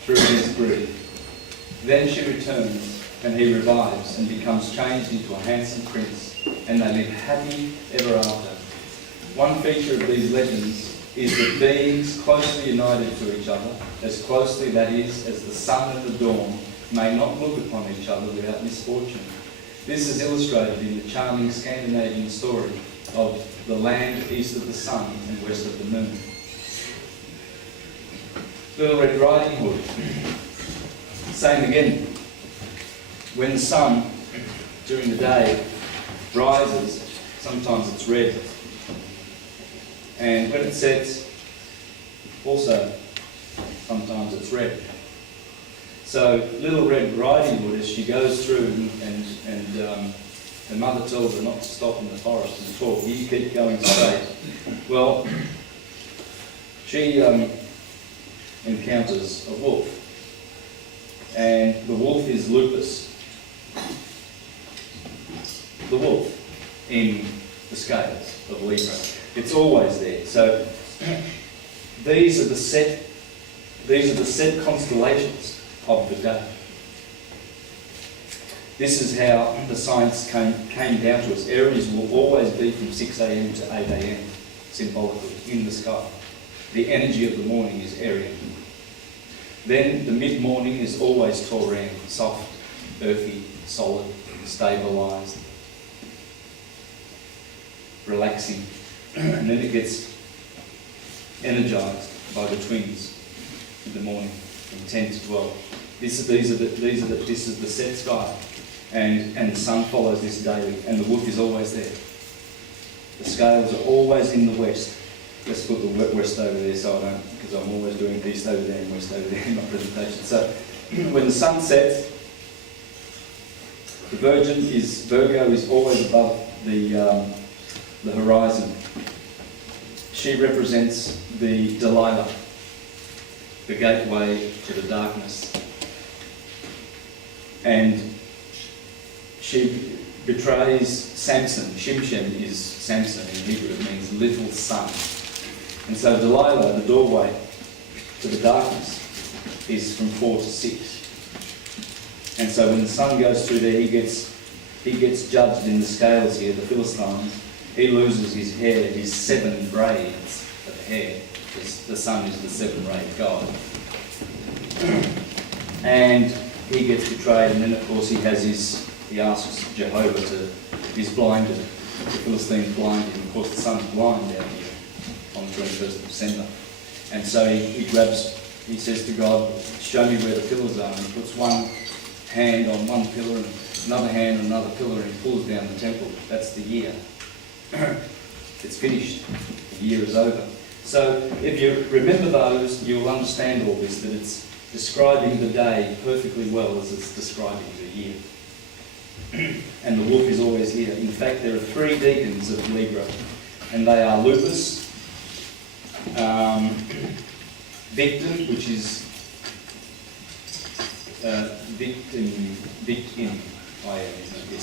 through his grief. Then she returns, and he revives and becomes changed into a handsome prince, and they live happy ever after. One feature of these legends is that beings closely united to each other, as closely, that is, as the sun and the dawn, may not look upon each other without misfortune. This is illustrated in the charming Scandinavian story of the land east of the sun and west of the moon. Little Red Riding Hood. Same again. When the sun, during the day, rises, sometimes it's red. And when it sets, also, sometimes it's red. So Little Red Riding Hood, as she goes through and her mother tells her not to stop in the forest and talk, you keep going straight. Well, she encounters a wolf. And the wolf is Lupus. The wolf in the scales of Libra. It's always there. So these are the set constellations of the day. This is how the science came down to us. Aries will always be from 6 a.m. to 8 a.m. symbolically in the sky. The energy of the morning is Arian. Then the mid-morning is always Taurian, soft, earthy, solid, stabilised, relaxing. And then it gets energised by the twins in the morning from 10 to 12. This is the set sky, and the sun follows this daily, and the wolf is always there. The scales are always in the west. Let's put the west over there, so I don't, because I'm always doing east over there and west over there in my presentation. So when the sun sets, the Virgo is always above the horizon. She represents the Delilah, the gateway to the darkness. And she betrays Samson. Shimshem is Samson in Hebrew. It means little son. And so Delilah, the doorway to the darkness, is from 4 to 6. And so when the sun goes through there, he gets judged in the scales here, the Philistines. He loses his hair, his 7 braids of hair, because the sun is the 7-rayed God. And he gets betrayed, and then of course he asks Jehovah he's blinded. The Philistines blinded him. Of course the sun's blind out here on the 21st of December. And so he says to God, show me where the pillars are. And he puts one hand on one pillar and another hand on another pillar, and he pulls down the temple. That's the year. It's finished. The year is over. So if you remember those, you'll understand all this, that it's describing the day perfectly well as it's describing the year. And the wolf is always here. In fact, there are 3 deacons of Libra, and they are Lupus, Victim, which is victim, I am, isn't it?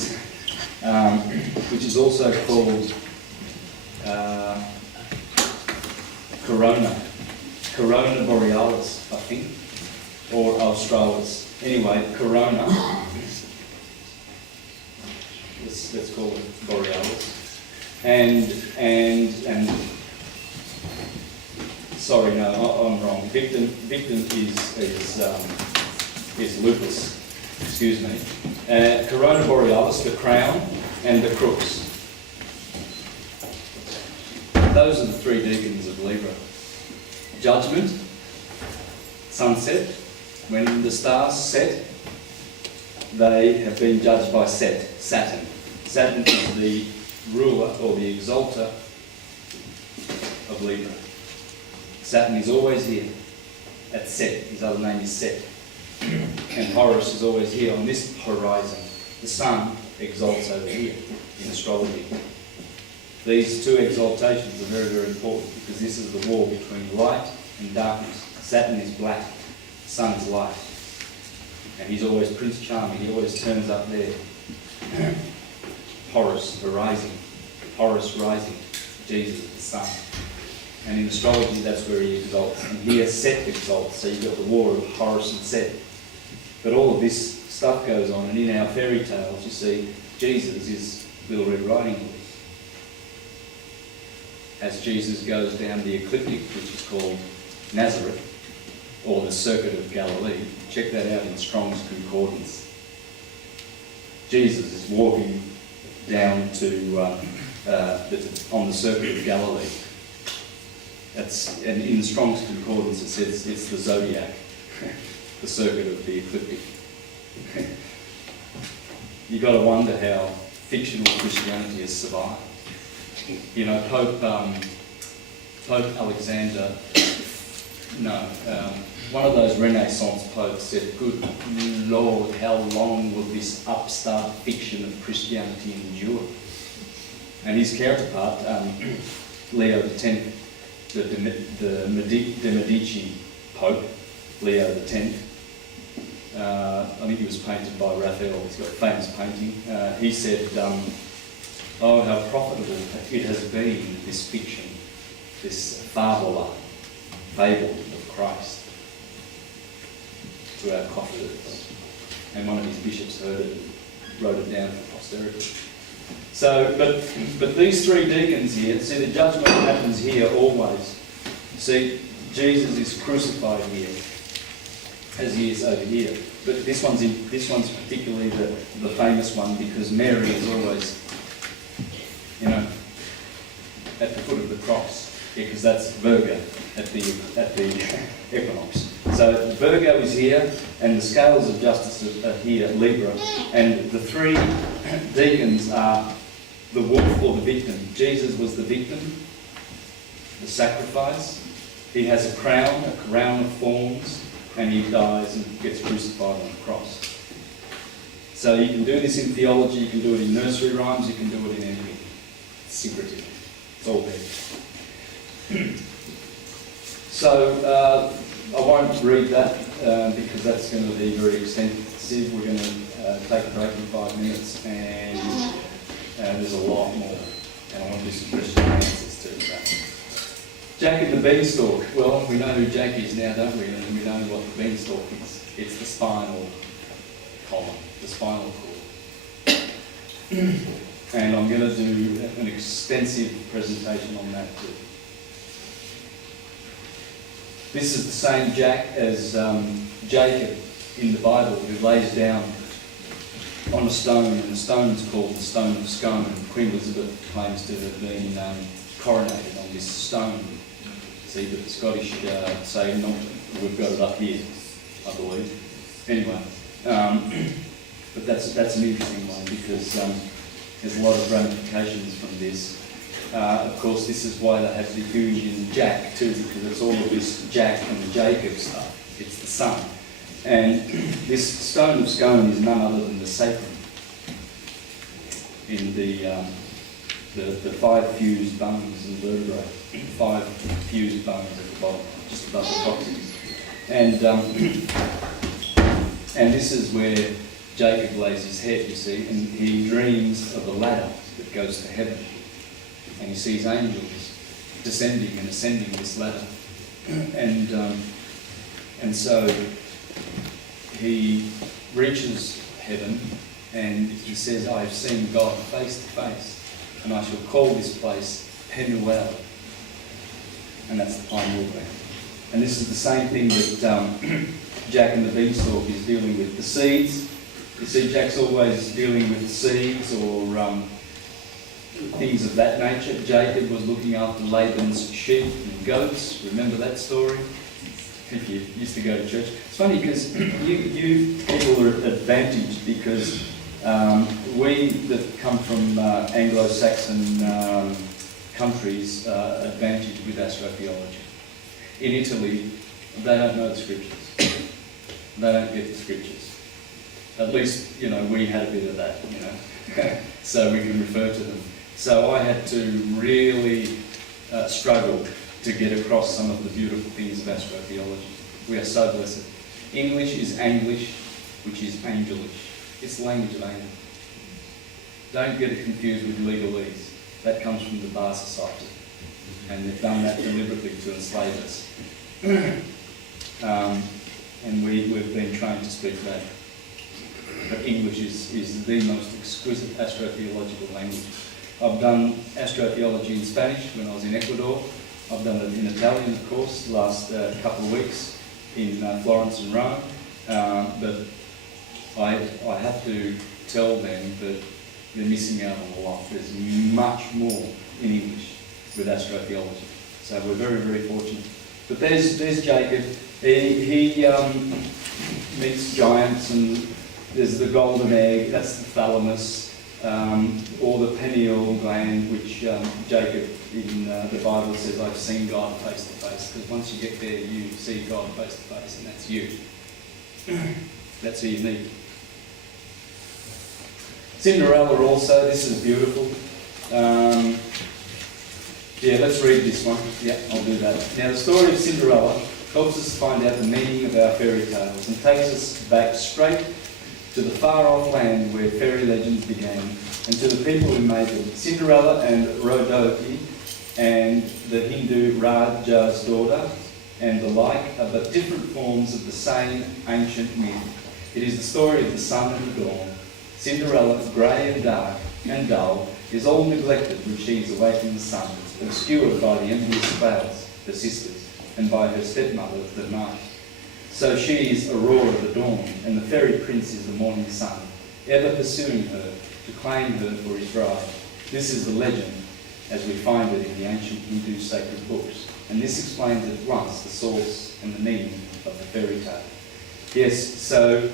Which is also called Corona Borealis, I think, or Australis. Anyway, Corona. Let's call it Borealis. And sorry, no, I'm wrong. Victim is Lupus. Excuse me. Corona Borealis, the crown, and the crooks. Those are the 3 deacons of Libra. Judgment, sunset. When the stars set, they have been judged by Saturn. Saturn is the ruler or the exalter of Libra. Saturn is always here at Set. His other name is Set. And Horus is always here on this horizon. The sun exalts over here in astrology. These 2 exaltations are very, very important, because this is the war between light and darkness. Saturn is black, the sun is light. And he's always Prince Charming, he always turns up there. Horus, the rising. Horus rising, Jesus, the sun. And in astrology, that's where he exalts. And here, Set exalts. So you've got the war of Horus and Set. But all of this stuff goes on. And in our fairy tales, you see, Jesus is Little Red Riding Hood. As Jesus goes down the ecliptic, which is called Nazareth, or the Circuit of Galilee. Check that out in Strong's Concordance. Jesus is walking down to on the Circuit of Galilee. And in Strong's Concordance it says it's the zodiac, the circuit of the ecliptic. You've got to wonder how fictional Christianity has survived. You know, Pope Alexander, one of those Renaissance popes said, "Good Lord, how long will this upstart fiction of Christianity endure?" And his counterpart, Leo X, the Medici Pope, Leo X, I think he was painted by Raphael, he's got a famous painting, he said, "Oh, how profitable it has been, this fiction, this fable of Christ, to our coffers." And one of his bishops heard it and wrote it down for posterity. So, but these three deacons here, see, the judgment happens here always. See, Jesus is crucified here, as he is over here. But this one's particularly the famous one, because Mary is always, you know, at the foot of the cross, because that's Virgo at the equinox. So Virgo is here, and the scales of justice are here, Libra, and the three deacons are the wolf or the victim. Jesus was the victim, the sacrifice. He has a crown of thorns, and he dies and gets crucified on the cross. So you can do this in theology, you can do it in nursery rhymes, you can do it in anything. It's syncretism. It's all there. So I won't read that because that's going to be very extensive. We're going to take a break in 5 minutes, and there's a lot more. And I want to do some question and answers too. Jack and the Beanstalk. Well, we know who Jack is now, don't we? And we know what the beanstalk is. It's the spinal column, the spinal cord. And I'm going to do an extensive presentation on that too. This is the same Jack as Jacob in the Bible, who lays down on a stone, and the stone is called the Stone of Scone. Queen Elizabeth claims to have been coronated on this stone. See, but the Scottish say, "No, we've got it up here," I believe. Anyway, but that's an interesting one, because there's a lot of ramifications from this. Of course, this is why they have the Union Jack too, because it's all of this Jack and Jacob stuff. It's the sun. And this Stone of Scone is none other than the sacrum in the 5 fused bones and vertebrae. 5 fused bones at the bottom, just above the coccyx. And this is where Jacob lays his head, you see, and he dreams of a ladder that goes to heaven. And he sees angels descending and ascending this ladder. And so he reaches heaven, and he says, "I have seen God face to face, and I shall call this place Penuel." And that's the pineal gland. And this is the same thing that Jack and the Beanstalk is dealing with. The seeds, you see, Jack's always dealing with seeds or things of that nature. Jacob was looking after Laban's sheep and goats. Remember that story? If you used to go to church. It's funny because you people are advantaged, because we that come from Anglo-Saxon countries are advantaged with astrotheology. In Italy, they don't know the scriptures. They don't get the scriptures. At least, you know, we had a bit of that, you know, so we can refer to them. So I had to really struggle to get across some of the beautiful things of astrotheology. We are so blessed. English is Anglish, which is angelish. It's the language of angels. Don't get it confused with legalese. That comes from the Bar Society. And they've done that deliberately to enslave us. And we've been trained to speak that. But English is the most exquisite astrotheological language. I've done astrotheology in Spanish when I was in Ecuador. I've done it in Italian, of course, the last couple of weeks in Florence and Rome. But I have to tell them that they're missing out on a lot. There's much more in English with astrotheology. So we're very, very fortunate. But there's Jacob. He meets giants, and there's the golden egg, that's the thalamus, or the pineal gland, which Jacob in the Bible says, I've seen God face to face. Because once you get there, you see God face to face, and that's you. That's who you meet. Cinderella also, this is beautiful. Yeah, let's read this one. Yeah, I'll do that. Now, the story of Cinderella helps us find out the meaning of our fairy tales and takes us back straight to the far-off land where fairy legends began and to the people who made them. Cinderella and Rodoki and the Hindu Raja's daughter and the like are but different forms of the same ancient myth. It is the story of the sun and the dawn. Cinderella, grey and dark and dull, is all neglected when she is away from the sun, obscured by the envious spells, her sisters, and by her stepmother, the night. So she is Aurora, the dawn, and the fairy prince is the morning sun, ever pursuing her to claim her for his bride. This is the legend as we find it in the ancient Hindu sacred books, and this explains at once the source and the meaning of the fairy tale. Yes, so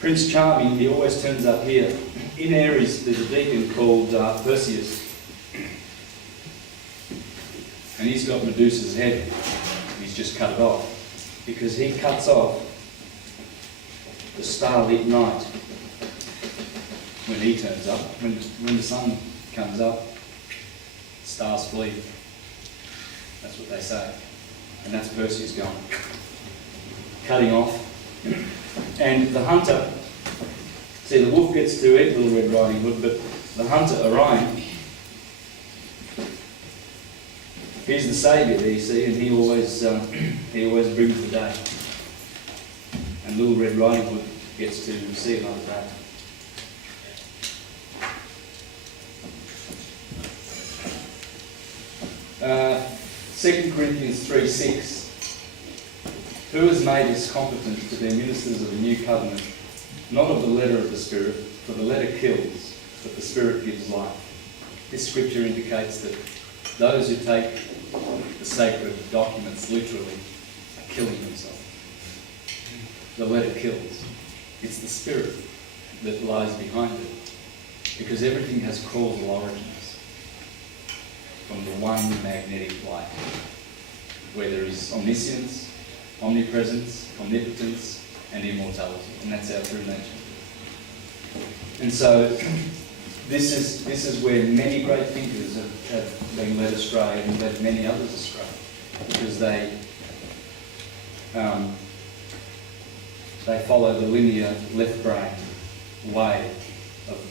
Prince Charming, he always turns up here. In Aries, there's a deacon called Perseus, and he's got Medusa's head. He's just cut it off, because he cuts off the starlit night when he turns up. When the sun comes up, stars flee. That's what they say. And that's Perseus going, cutting off. And the hunter, see, the wolf gets to eat Little Red Riding Hood, but the hunter, Orion, he's the saviour there, you see, and he always brings the day. And Little Red Riding Hood gets to see another day. Uh, 2 Corinthians 3:6. Who has made us competent to be ministers of a new covenant, not of the letter of the Spirit, for the letter kills, but the Spirit gives life. This scripture indicates that those who take the sacred documents literally are killing themselves. The letter kills. It's the Spirit that lies behind it, because everything has causal origins from the one magnetic light, where there is omniscience, omnipresence, omnipotence, and immortality, and that's our true nature. And so this is where many great thinkers have been led astray and led many others astray, because they follow the linear left brain way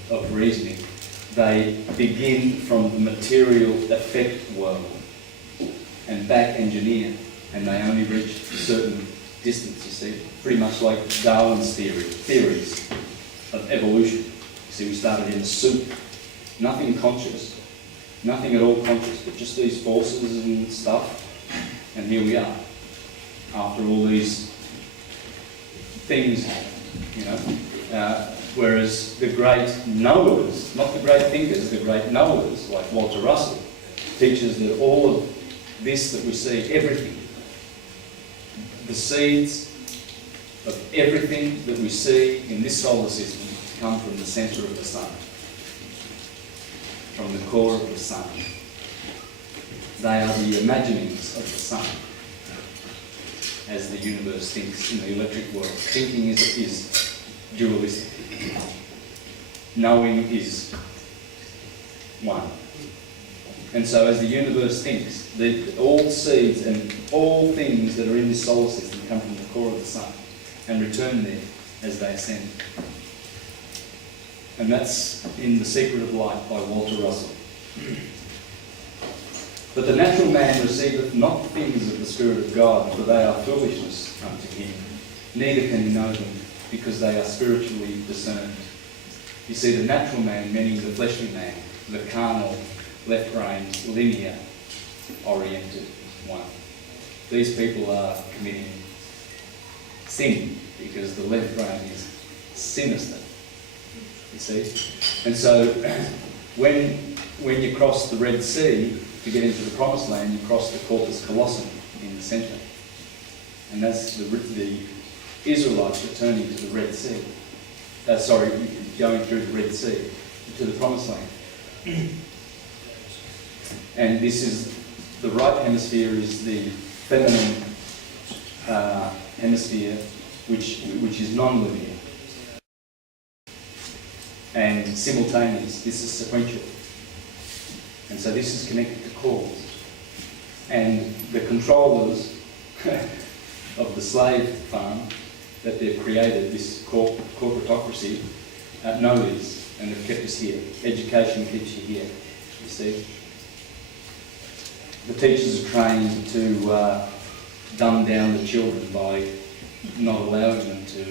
of reasoning. They begin from the material effect world and back engineer, and they only reach a certain distance, you see. Pretty much like Darwin's theories of evolution. You see, we started in a soup, nothing conscious, nothing at all conscious, but just these forces and stuff, and here we are, after all these things happen, you know. Whereas the great knowers, not the great thinkers, the great knowers, like Walter Russell, teaches that all of this that we see, everything, the seeds of everything that we see in this solar system come from the centre of the sun, from the core of the sun. They are the imaginings of the sun as the universe thinks in the electric world. Thinking is dualistic. Knowing is one. And so as the universe thinks, all seeds and all things that are in this solar system come from the core of the sun and return there as they ascend. And that's in The Secret of Light by Walter Russell. But the natural man receiveth not the things of the Spirit of God, for they are foolishness unto him. Neither can he know them, because they are spiritually discerned. You see, the natural man, meaning the fleshly man, the carnal, left-brained, linear-oriented one. These people are committing sin, because the left brain is sinister. You see? And so when you cross the Red Sea to get into the Promised Land, you cross the Corpus Callosum in the centre. And that's the Israelites returning to the Red Sea. Going through the Red Sea to the Promised Land. And this is, the right hemisphere is the feminine hemisphere, which is non-linear. And simultaneous, this is sequential. And so this is connected to cause. And the controllers of the slave farm that they've created, this corporatocracy, know this, and have kept us here. Education keeps you here, you see. The teachers are trained to dumb down the children by not allowing them to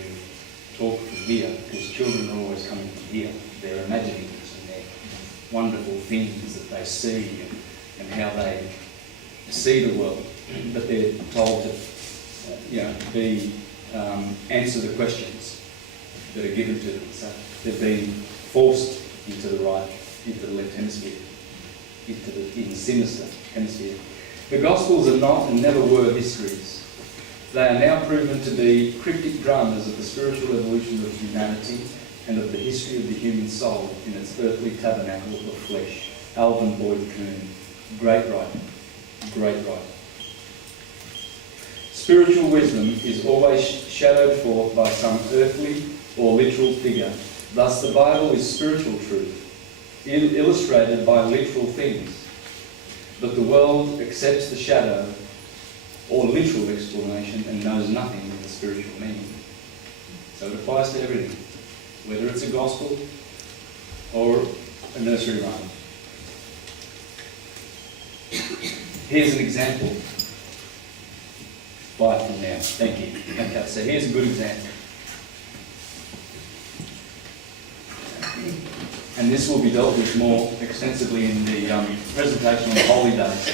talk from here, because children are always coming from here. Their imaginings and their wonderful things that they see and how they see the world. But they're told to, answer the questions that are given to them. So they're being forced into the right, into the left hemisphere, into the sinister hemisphere. The Gospels are not and never were histories. They are now proven to be cryptic dramas of the spiritual evolution of humanity and of the history of the human soul in its earthly tabernacle of flesh. Alvin Boyd Kuhn, great writer, great writer. Spiritual wisdom is always shadowed forth by some earthly or literal figure. Thus the Bible is spiritual truth, illustrated by literal things. But the world accepts the shadow or literal explanation and knows nothing of the spiritual meaning. So it applies to everything, whether it's a gospel or a nursery rhyme. Here's an example. Bye from now. Thank you. Okay, so here's a good example. And this will be dealt with more extensively in the presentation on the holy days.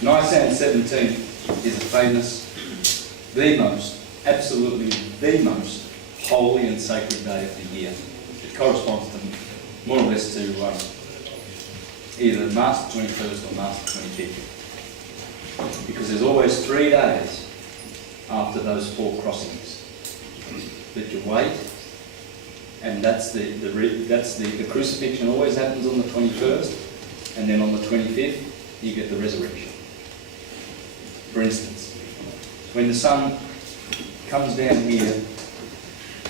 Nisan 17 is a famous, absolutely the most holy and sacred day of the year. It corresponds to more or less to either March the 21st or March the 25th. Because there's always 3 days after those 4 crossings that you wait, and that's the crucifixion always happens on the 21st, and then on the 25th you get the resurrection. For instance, when the sun comes down here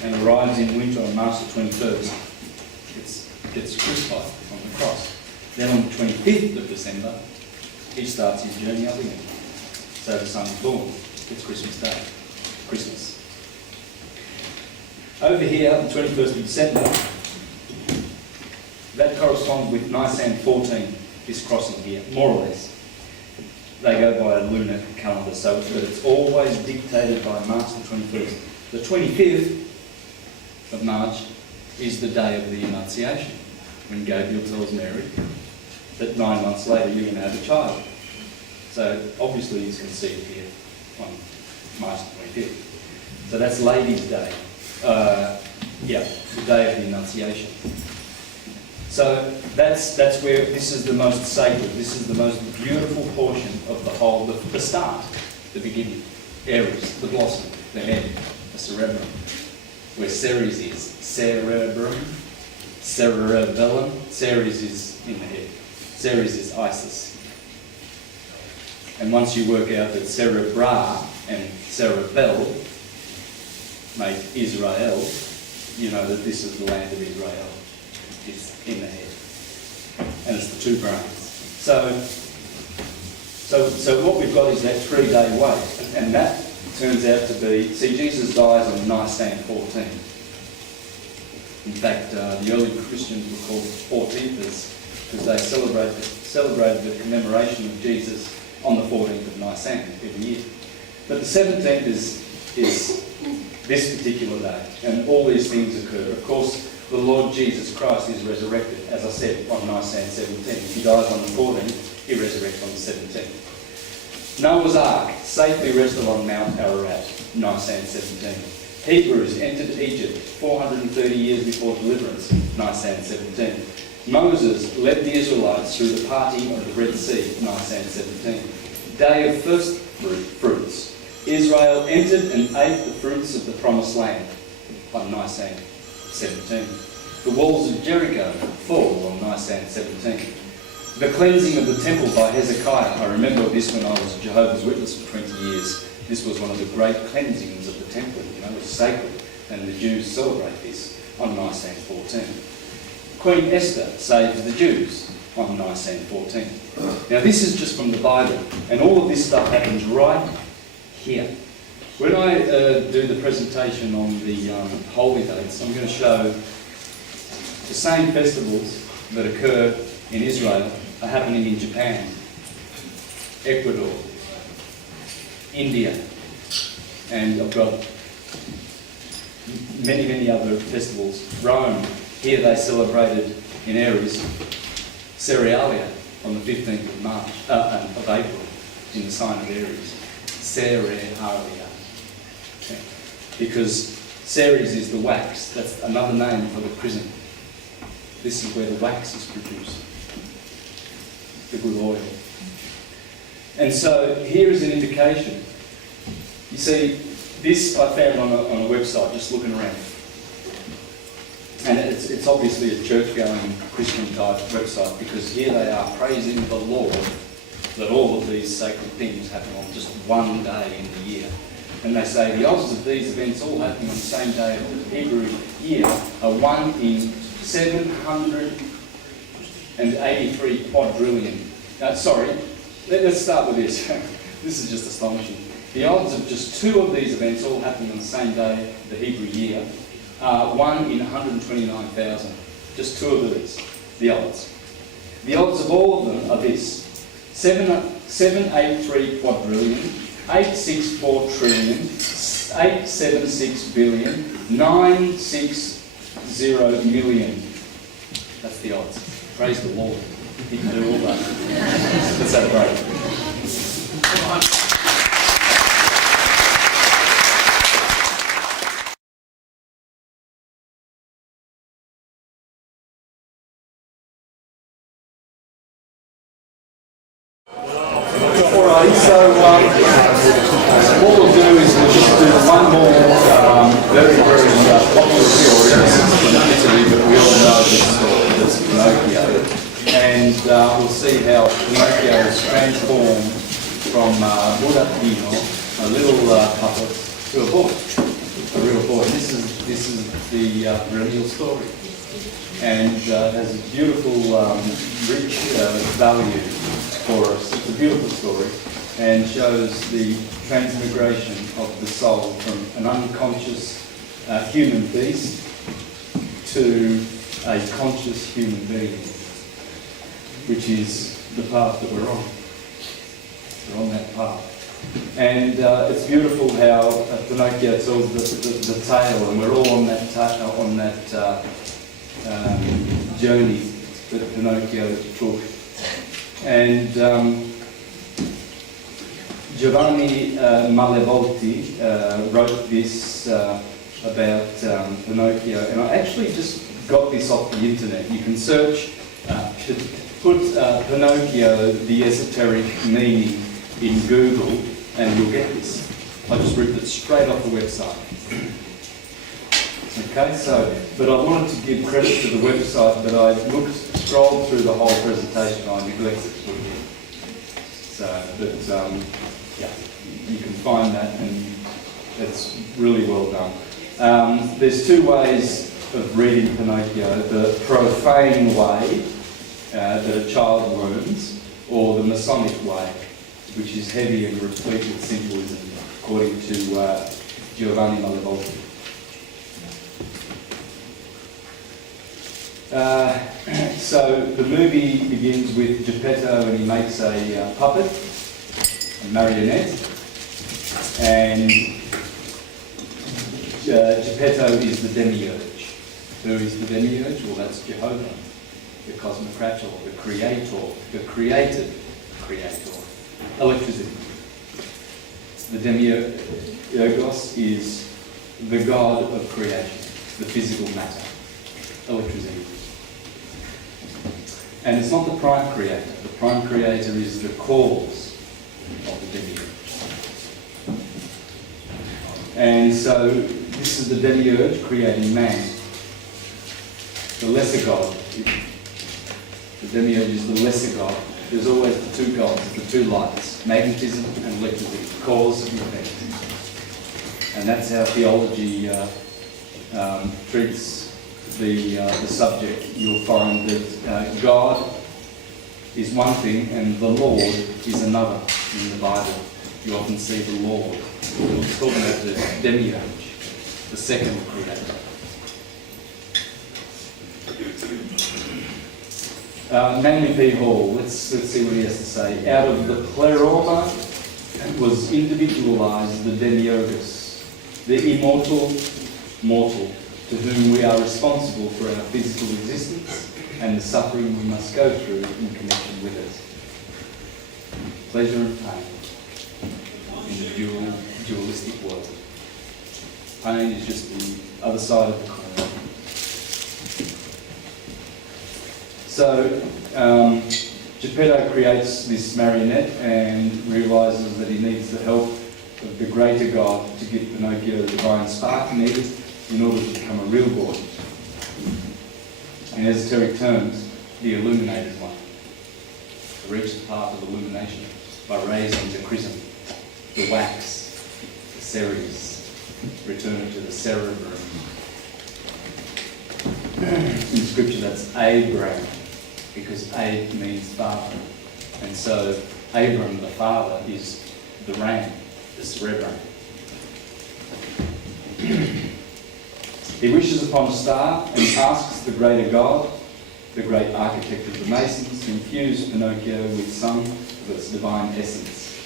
and arrives in winter on March the 21st, it gets crucified on the cross. Then on the 25th of December, he starts his journey up again. So the sun's born. It's Christmas Day. Christmas. Over here, on the 21st of December, that corresponds with Nisan 14, this crossing here, more or less. They go by a lunar calendar, so it's always dictated by March the 21st. The 25th of March is the day of the Annunciation, when Gabriel tells Mary that 9 months later you're going to have a child. So obviously he's conceived here on March the 25th. So that's Ladies' Day. The day of the Annunciation. So that's where this is the most sacred, this is the most beautiful portion of the whole, the start, the beginning. Aries, the blossom, the head, the cerebrum, where Ceres is. Cerebrum, cerebellum, Ceres is in the head. Ceres is Isis. And once you work out that cerebra and cerebell make Israel, you know that this is the land of Israel. It's in the head. And it's the 2 brains. So what we've got is that 3-day wait. And that turns out to be, see, Jesus dies on Nisan 14. In fact, the early Christians were called 14thers because they celebrated the commemoration of Jesus on the 14th of Nisan every year. But the 17th is this particular day, and all these things occur. Of course, the Lord Jesus Christ is resurrected, as I said, on Nisan 17. He dies on the 14th, he resurrects on the 17th. Noah's Ark safely rested on Mount Ararat, Nisan 17. Hebrews entered Egypt 430 years before deliverance, Nisan 17. Moses led the Israelites through the parting of the Red Sea, Nisan 17. Day of first fruits. Israel entered and ate the fruits of the promised land on Nisan 17. The walls of Jericho fall on Nisan 17. The cleansing of the temple by Hezekiah. I remember this when I was a Jehovah's Witness for 20 years. This was one of the great cleansings of the temple. It was sacred, and the Jews celebrate this on Nisan 14. Queen Esther saves the Jews on Nisan 14. Now this is just from the Bible, and all of this stuff happens right here. When I do the presentation on the holy dates, I'm going to show the same festivals that occur in Israel are happening in Japan, Ecuador, India, and I've got many other festivals. Rome, here they celebrated in Aries, Cerealia on the 15th of March, of April, in the sign of Aries. Cerealia. Okay. Because Ceres is the wax, that's another name for the chrism. This is where the wax is produced, the good oil. And so here is an indication. You see, this I found on a website, just looking around. And it's obviously a church-going Christian type website, because here they are praising the Lord that all of these sacred things happen on just one day in the year. And they say the odds of these events all happening on the same day of the Hebrew year are 1 in 783 quadrillion. Sorry, let's start with this. This is just astonishing. The odds of just 2 of these events all happening on the same day, the Hebrew year, are 1 in 129,000. Just 2 of these, the odds. The odds of all of them are this: 783 quadrillion, 864 trillion, 876 billion, 960 million. That's the odds. Praise the Lord. He can do all that. Let's have a break. Alright, so what we'll do is we'll just do one more very popular story. This is from Italy, but we all know this story, this Pinocchio. And we'll see how Pinocchio is transformed from burattino, a little puppet, to a boy, a real boy. This is the real story, and has a beautiful, rich value for us. It's a beautiful story, and shows the transmigration of the soul from an unconscious human beast to a conscious human being, which is the path that we're on. We're on that path. And it's beautiful how Pinocchio tells the tale, and we're all on that journey that Pinocchio took. And Giovanni Malevolti wrote this about Pinocchio, and I actually just got this off the internet. You can search, put Pinocchio, the esoteric meaning, in Google, and you'll get this. I just ripped it straight off the website. Okay, so, but I wanted to give credit to the website, but I scrolled through the whole presentation, I neglected to put it in. So, but yeah, you can find that, and it's really well done. There's 2 ways of reading Pinocchio: the profane way that a child learns, or the Masonic way, which is heavy and replete with symbolism, according to Giovanni Malevolti. So the movie begins with Geppetto, and he makes a puppet, a marionette, and Geppetto is the demiurge. Who is the demiurge? Well, that's Jehovah, the cosmocrator, the creator, the created creator. Electricity. The demiurgos is the god of creation, the physical matter. Electricity. And it's not the prime creator. The prime creator is the cause of the demiurge. And so this is the demiurge creating man. The lesser god. The demiurge is the lesser god. There's always the two gods, the two lights, magnetism and electricity, cause and effect. And that's how theology treats the subject. You'll find that God is one thing and the Lord is another in the Bible. You often see the Lord. We're talking about the demiurge, the second creator. Manly P. Hall, let's see what he has to say. Out of the pleroma was individualised the demiurgus, the immortal mortal, to whom we are responsible for our physical existence and the suffering we must go through in connection with it. Pleasure and pain in the dualistic world. Pain is just the other side of the coin. So, Geppetto creates this marionette and realises that he needs the help of the greater God to give Pinocchio the divine spark needed in order to become a real boy. In esoteric terms, the illuminated one. To reach the path of illumination by raising the chrism, the wax, the ceres, returning to the cerebrum. In scripture that's Abraham, because Ab means father. And so Abram, the father, is the ram, the cerebrum. He wishes upon a star and asks the greater God, the great architect of the Masons, to infuse Pinocchio with some of its divine essence.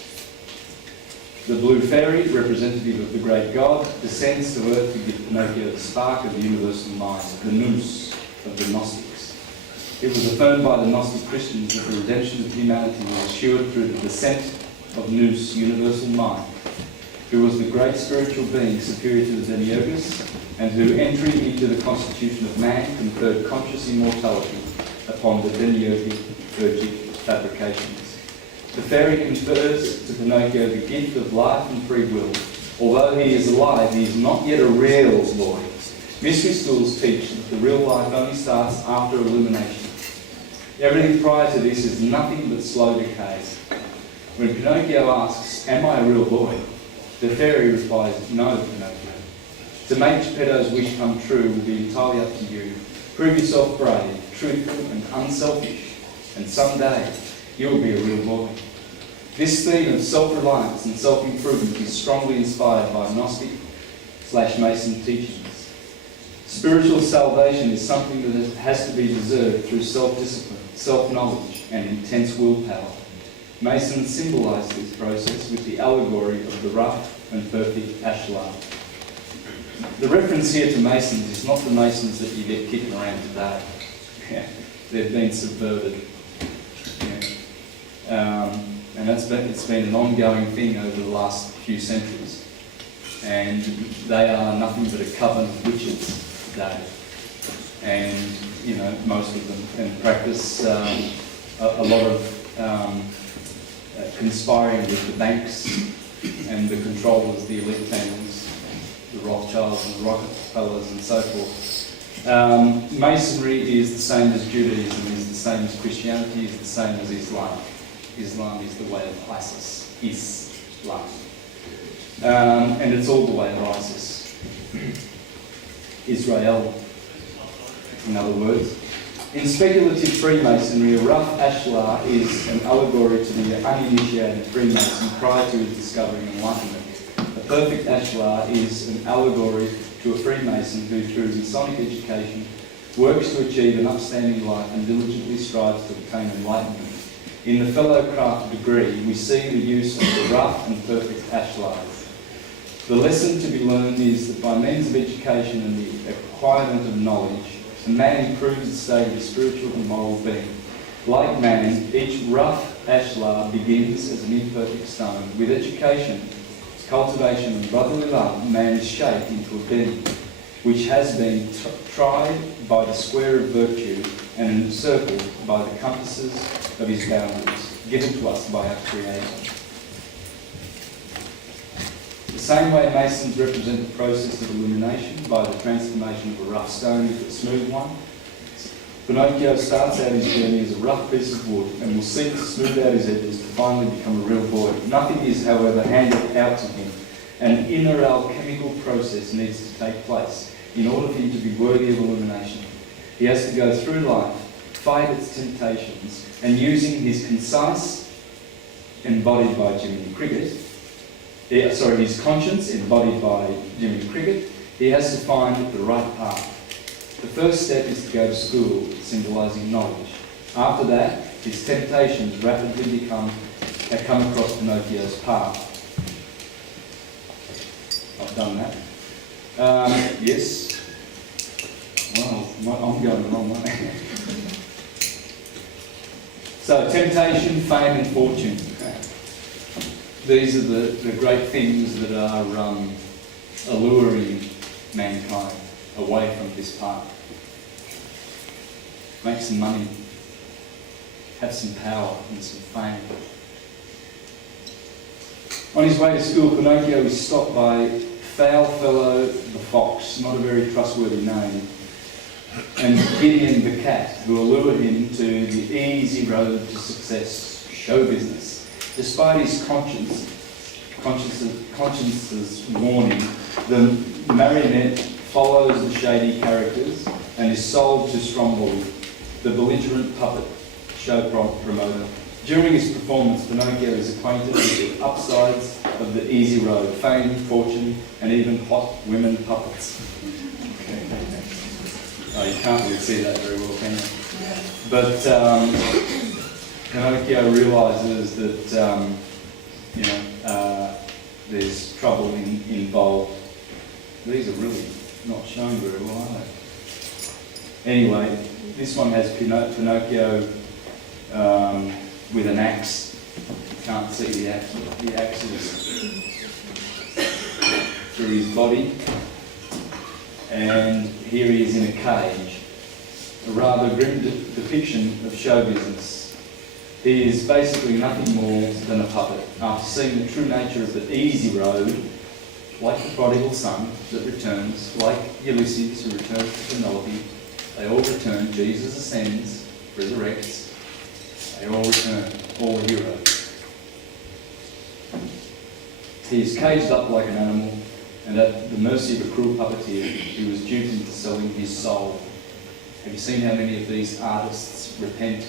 The blue fairy, representative of the great God, descends to earth to give Pinocchio the spark of the universal mind, the nous of the Gnostics. It was affirmed by the Gnostic Christians that the redemption of humanity was assured through the descent of nous, universal mind, who was the great spiritual being superior to the demiurgus, and who, entering into the constitution of man, conferred conscious immortality upon the demiurgic fabrications. The fairy confers to Pinocchio the gift of life and free will. Although he is alive, he is not yet a real boy. Mystery schools teach that the real life only starts after illumination. Everything prior to this is nothing but slow decay. When Pinocchio asks, "Am I a real boy?" the fairy replies, "No, Pinocchio. To make Geppetto's wish come true will be entirely up to you. Prove yourself brave, truthful and unselfish, and someday you will be a real boy." This theme of self-reliance and self-improvement is strongly inspired by Gnostic/Mason teachings. Spiritual salvation is something that has to be deserved through self-discipline, self-knowledge and intense willpower. Masons symbolise this process with the allegory of the rough and perfect ashlar. The reference here to Masons is not the Masons that you get kicking around today. They've been subverted. And it's been an ongoing thing over the last few centuries. And they are nothing but a coven of witches today. And, most of them can practice a lot of conspiring with the banks and the controllers, the elite families, the Rothschilds and the Rockefellers and so forth. Masonry is the same as Judaism, is the same as Christianity, is the same as Islam. Islam is the way of ISIS. Islam. And it's all the way of ISIS. Israel, in other words. In speculative Freemasonry, a rough ashlar is an allegory to the uninitiated Freemason prior to his discovering enlightenment. A perfect ashlar is an allegory to a Freemason who, through Masonic education, works to achieve an upstanding life and diligently strives to obtain enlightenment. In the fellowcraft degree, we see the use of the rough and perfect ashlars. The lesson to be learned is that by means of education and the acquirement of knowledge, a man improves the state of his spiritual and moral being. Like man, each rough ashlar begins as an imperfect stone. With education, cultivation and brotherly love, man is shaped into a being which has been tried by the square of virtue and encircled by the compasses of his boundaries, given to us by our Creator. The same way masons represent the process of illumination by the transformation of a rough stone into a smooth one, Pinocchio starts out his journey as a rough piece of wood and will seek to smooth out his edges to finally become a real boy. Nothing is, however, handed out to him. An inner alchemical process needs to take place in order for him to be worthy of illumination. He has to go through life, fight its temptations, and using his concise, embodied by Jiminy Cricket, his conscience, embodied by Jiminy Cricket, he has to find the right path. The first step is to go to school, symbolising knowledge. After that, his temptations rapidly come across Pinocchio's path. I've done that. Yes. Wow, I'm going the wrong way. So, temptation, fame and fortune. These are the great things that are alluring mankind away from this path. Make some money, have some power and some fame. On his way to school, Pinocchio is stopped by Foulfellow the Fox, not a very trustworthy name, and Gideon the Cat, who allure him to the easy road to success, show business. Despite his conscience's warning, the marionette follows the shady characters and is sold to Stromboli, the belligerent puppet show promoter. During his performance, Pinocchio is acquainted with the upsides of the easy road, fame, fortune, and even hot women puppets. Oh, you can't really see that very well, can you? But Pinocchio realises that there's trouble involved. These are really not shown very well, are they? Anyway, this one has Pinocchio with an axe. You can't see the axe. The axe is through his body. And here he is in a cage. A rather grim depiction of show business. He is basically nothing more than a puppet. After seeing the true nature of the easy road, like the prodigal son that returns, like Ulysses who returns to Penelope, they all return. Jesus ascends, resurrects. They all return, all the heroes. He is caged up like an animal, and at the mercy of a cruel puppeteer, he was duped into selling his soul. Have you seen how many of these artists repent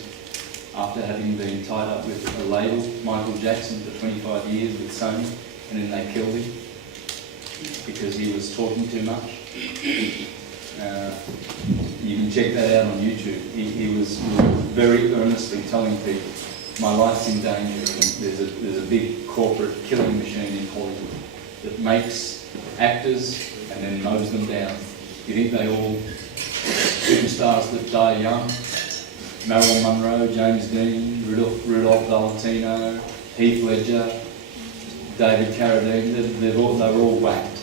after having been tied up with a label? Michael Jackson for 25 years with Sony, and then they killed him because he was talking too much. You can check that out on YouTube. He was very earnestly telling people, my life's in danger, and there's a big corporate killing machine in Hollywood that makes actors and then mows them down. You think they all superstars that die young? Marilyn Monroe, James Dean, Rudolph Valentino, Heath Ledger, David Carradine, they were all whacked.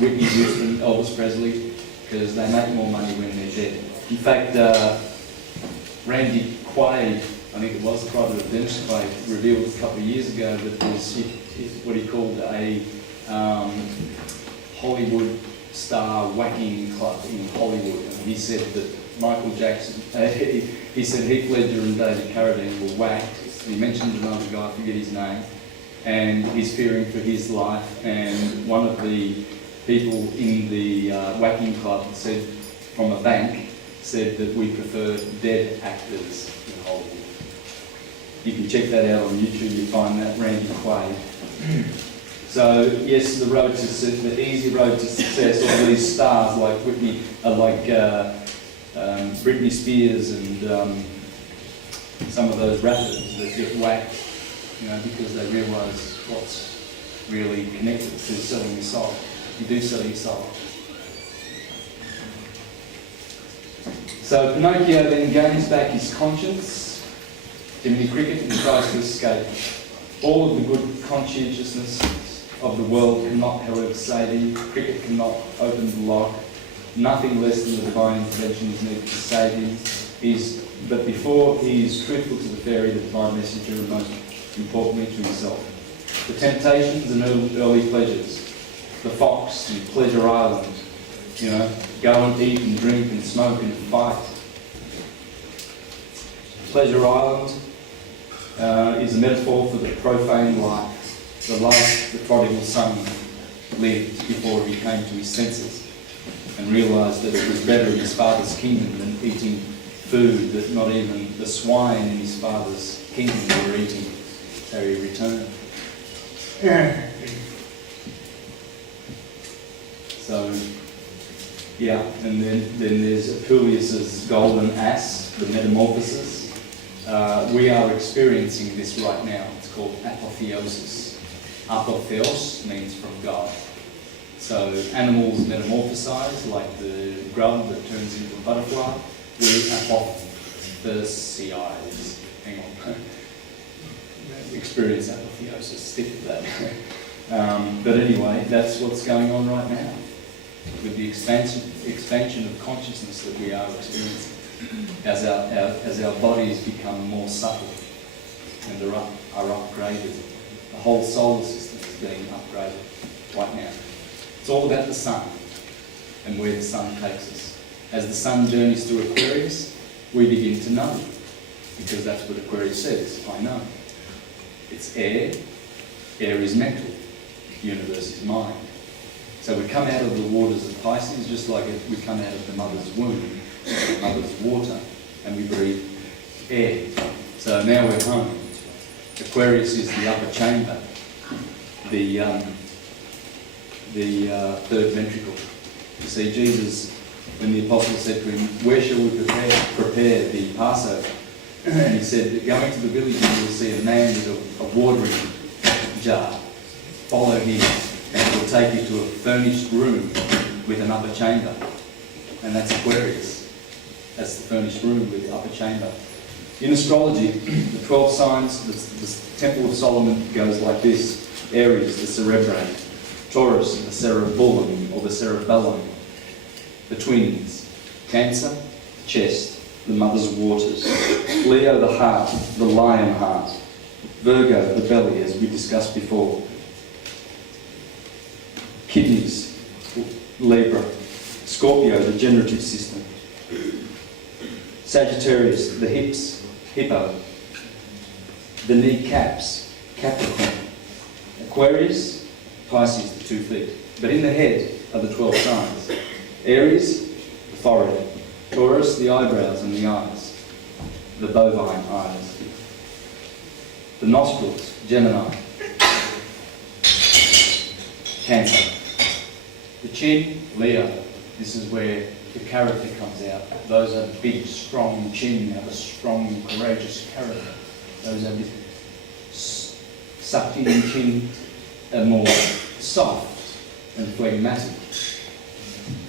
Whitney Houston, Elvis Presley, because they make more money when they're dead. In fact, Randy Quaid, I think it was the brother of Dennis Quaid, revealed a couple of years ago that there's what he called a Hollywood star whacking club in Hollywood. And he said that Michael Jackson, he said Heath Ledger and David Carradine were whacked. He mentioned another guy, I forget his name, and he's fearing for his life. And one of the people in the whacking club said, from a bank, said that we prefer dead actors in Hollywood. You can check that out on YouTube, you'll find that, Randy Quaid. So, yes, the easy road to success, all these stars like Whitney, Britney Spears and some of those rappers that get whacked, because they realise what's really connected to selling your soul. You do sell your soul. So Pinocchio then gains back his conscience, Jiminy Cricket, and tries to escape. All of the good conscientiousness of the world cannot, however, save him. Cricket cannot open the lock. Nothing less than the divine intervention is needed to save him. But before he is truthful to the fairy, the divine messenger, and most importantly to himself. The temptations and early pleasures. The fox and Pleasure Island. Go and eat and drink and smoke and fight. Pleasure Island is a metaphor for the profane life, the life the prodigal son lived before he came to his senses and realised that it was better in his father's kingdom than eating food that not even the swine in his father's kingdom were eating. So he returned. So, and then there's Apuleius's golden ass, the metamorphosis. We are experiencing this right now. It's called apotheosis. Apotheos means from God. So animals metamorphosize, like the grub that turns into a butterfly. We apotheosize. Hang on. Experience apotheosis. Stick with that. But anyway, that's what's going on right now with the expansion of consciousness that we are experiencing as our bodies become more subtle and are upgraded. The whole solar system is being upgraded right now. It's all about the sun and where the sun takes us. As the sun journeys through Aquarius, we begin to know, because that's what Aquarius says, I know. It's air, air is mental, the universe is mind. So we come out of the waters of Pisces just like we come out of the mother's womb, the mother's water, and we breathe air. So now we're home. Aquarius is the upper chamber, the third ventricle. You see, Jesus, when the apostles said to him, where shall we prepare the Passover? And he said, going to the village and you'll see a man with a watering jar. Follow him and it will take you to a furnished room with an upper chamber. And that's Aquarius. That's the furnished room with the upper chamber. In astrology, the 12 signs, the Temple of Solomon goes like this. Aries, the cerebrate. Taurus, the cerebellum or the cerebellum. The twins. Cancer, the chest, the mother's waters. Leo, the heart, the lion heart. Virgo, the belly, as we discussed before. Kidneys, Libra. Scorpio, the generative system. Sagittarius, the hips, hippo. The kneecaps, Capricorn. Aquarius, Pisces, the 2 feet. But in the head are the 12 signs. Aries, the forehead. Taurus, the eyebrows and the eyes. The bovine eyes. The nostrils, Gemini. Cancer. The chin, Leo. This is where the character comes out. Those are big, strong chin, have a strong, courageous character. Those are sucked in chin are more soft and phlegmatic.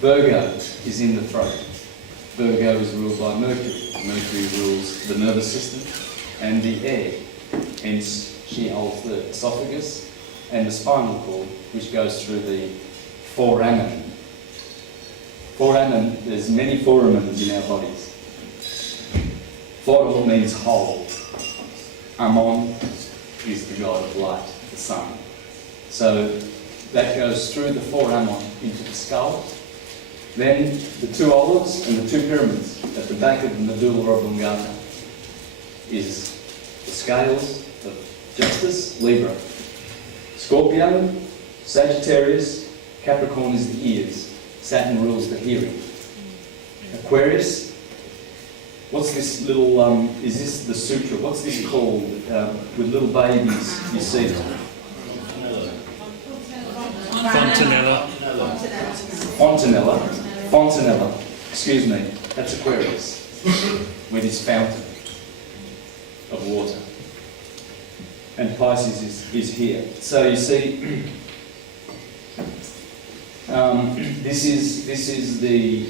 Virgo is in the throat. Virgo is ruled by Mercury. Mercury rules the nervous system and the air. Hence, she holds the esophagus and the spinal cord, which goes through the foramen. Foramen, there's many foramens in our bodies. For means whole. Ammon is the god of light, the sun. So that goes through the foramen into the skull. Then the 2 olives and the 2 pyramids at the back of the medulla oblongata is the scales of justice, Libra. Scorpio, Sagittarius, Capricorn is the ears. Saturn rules the hearing. Aquarius, what's this little, is this the sutra? What's this called with little babies you see? Fontanella. Fontanella, excuse me. That's Aquarius, with his fountain of water. And Pisces is here. So you see, this is the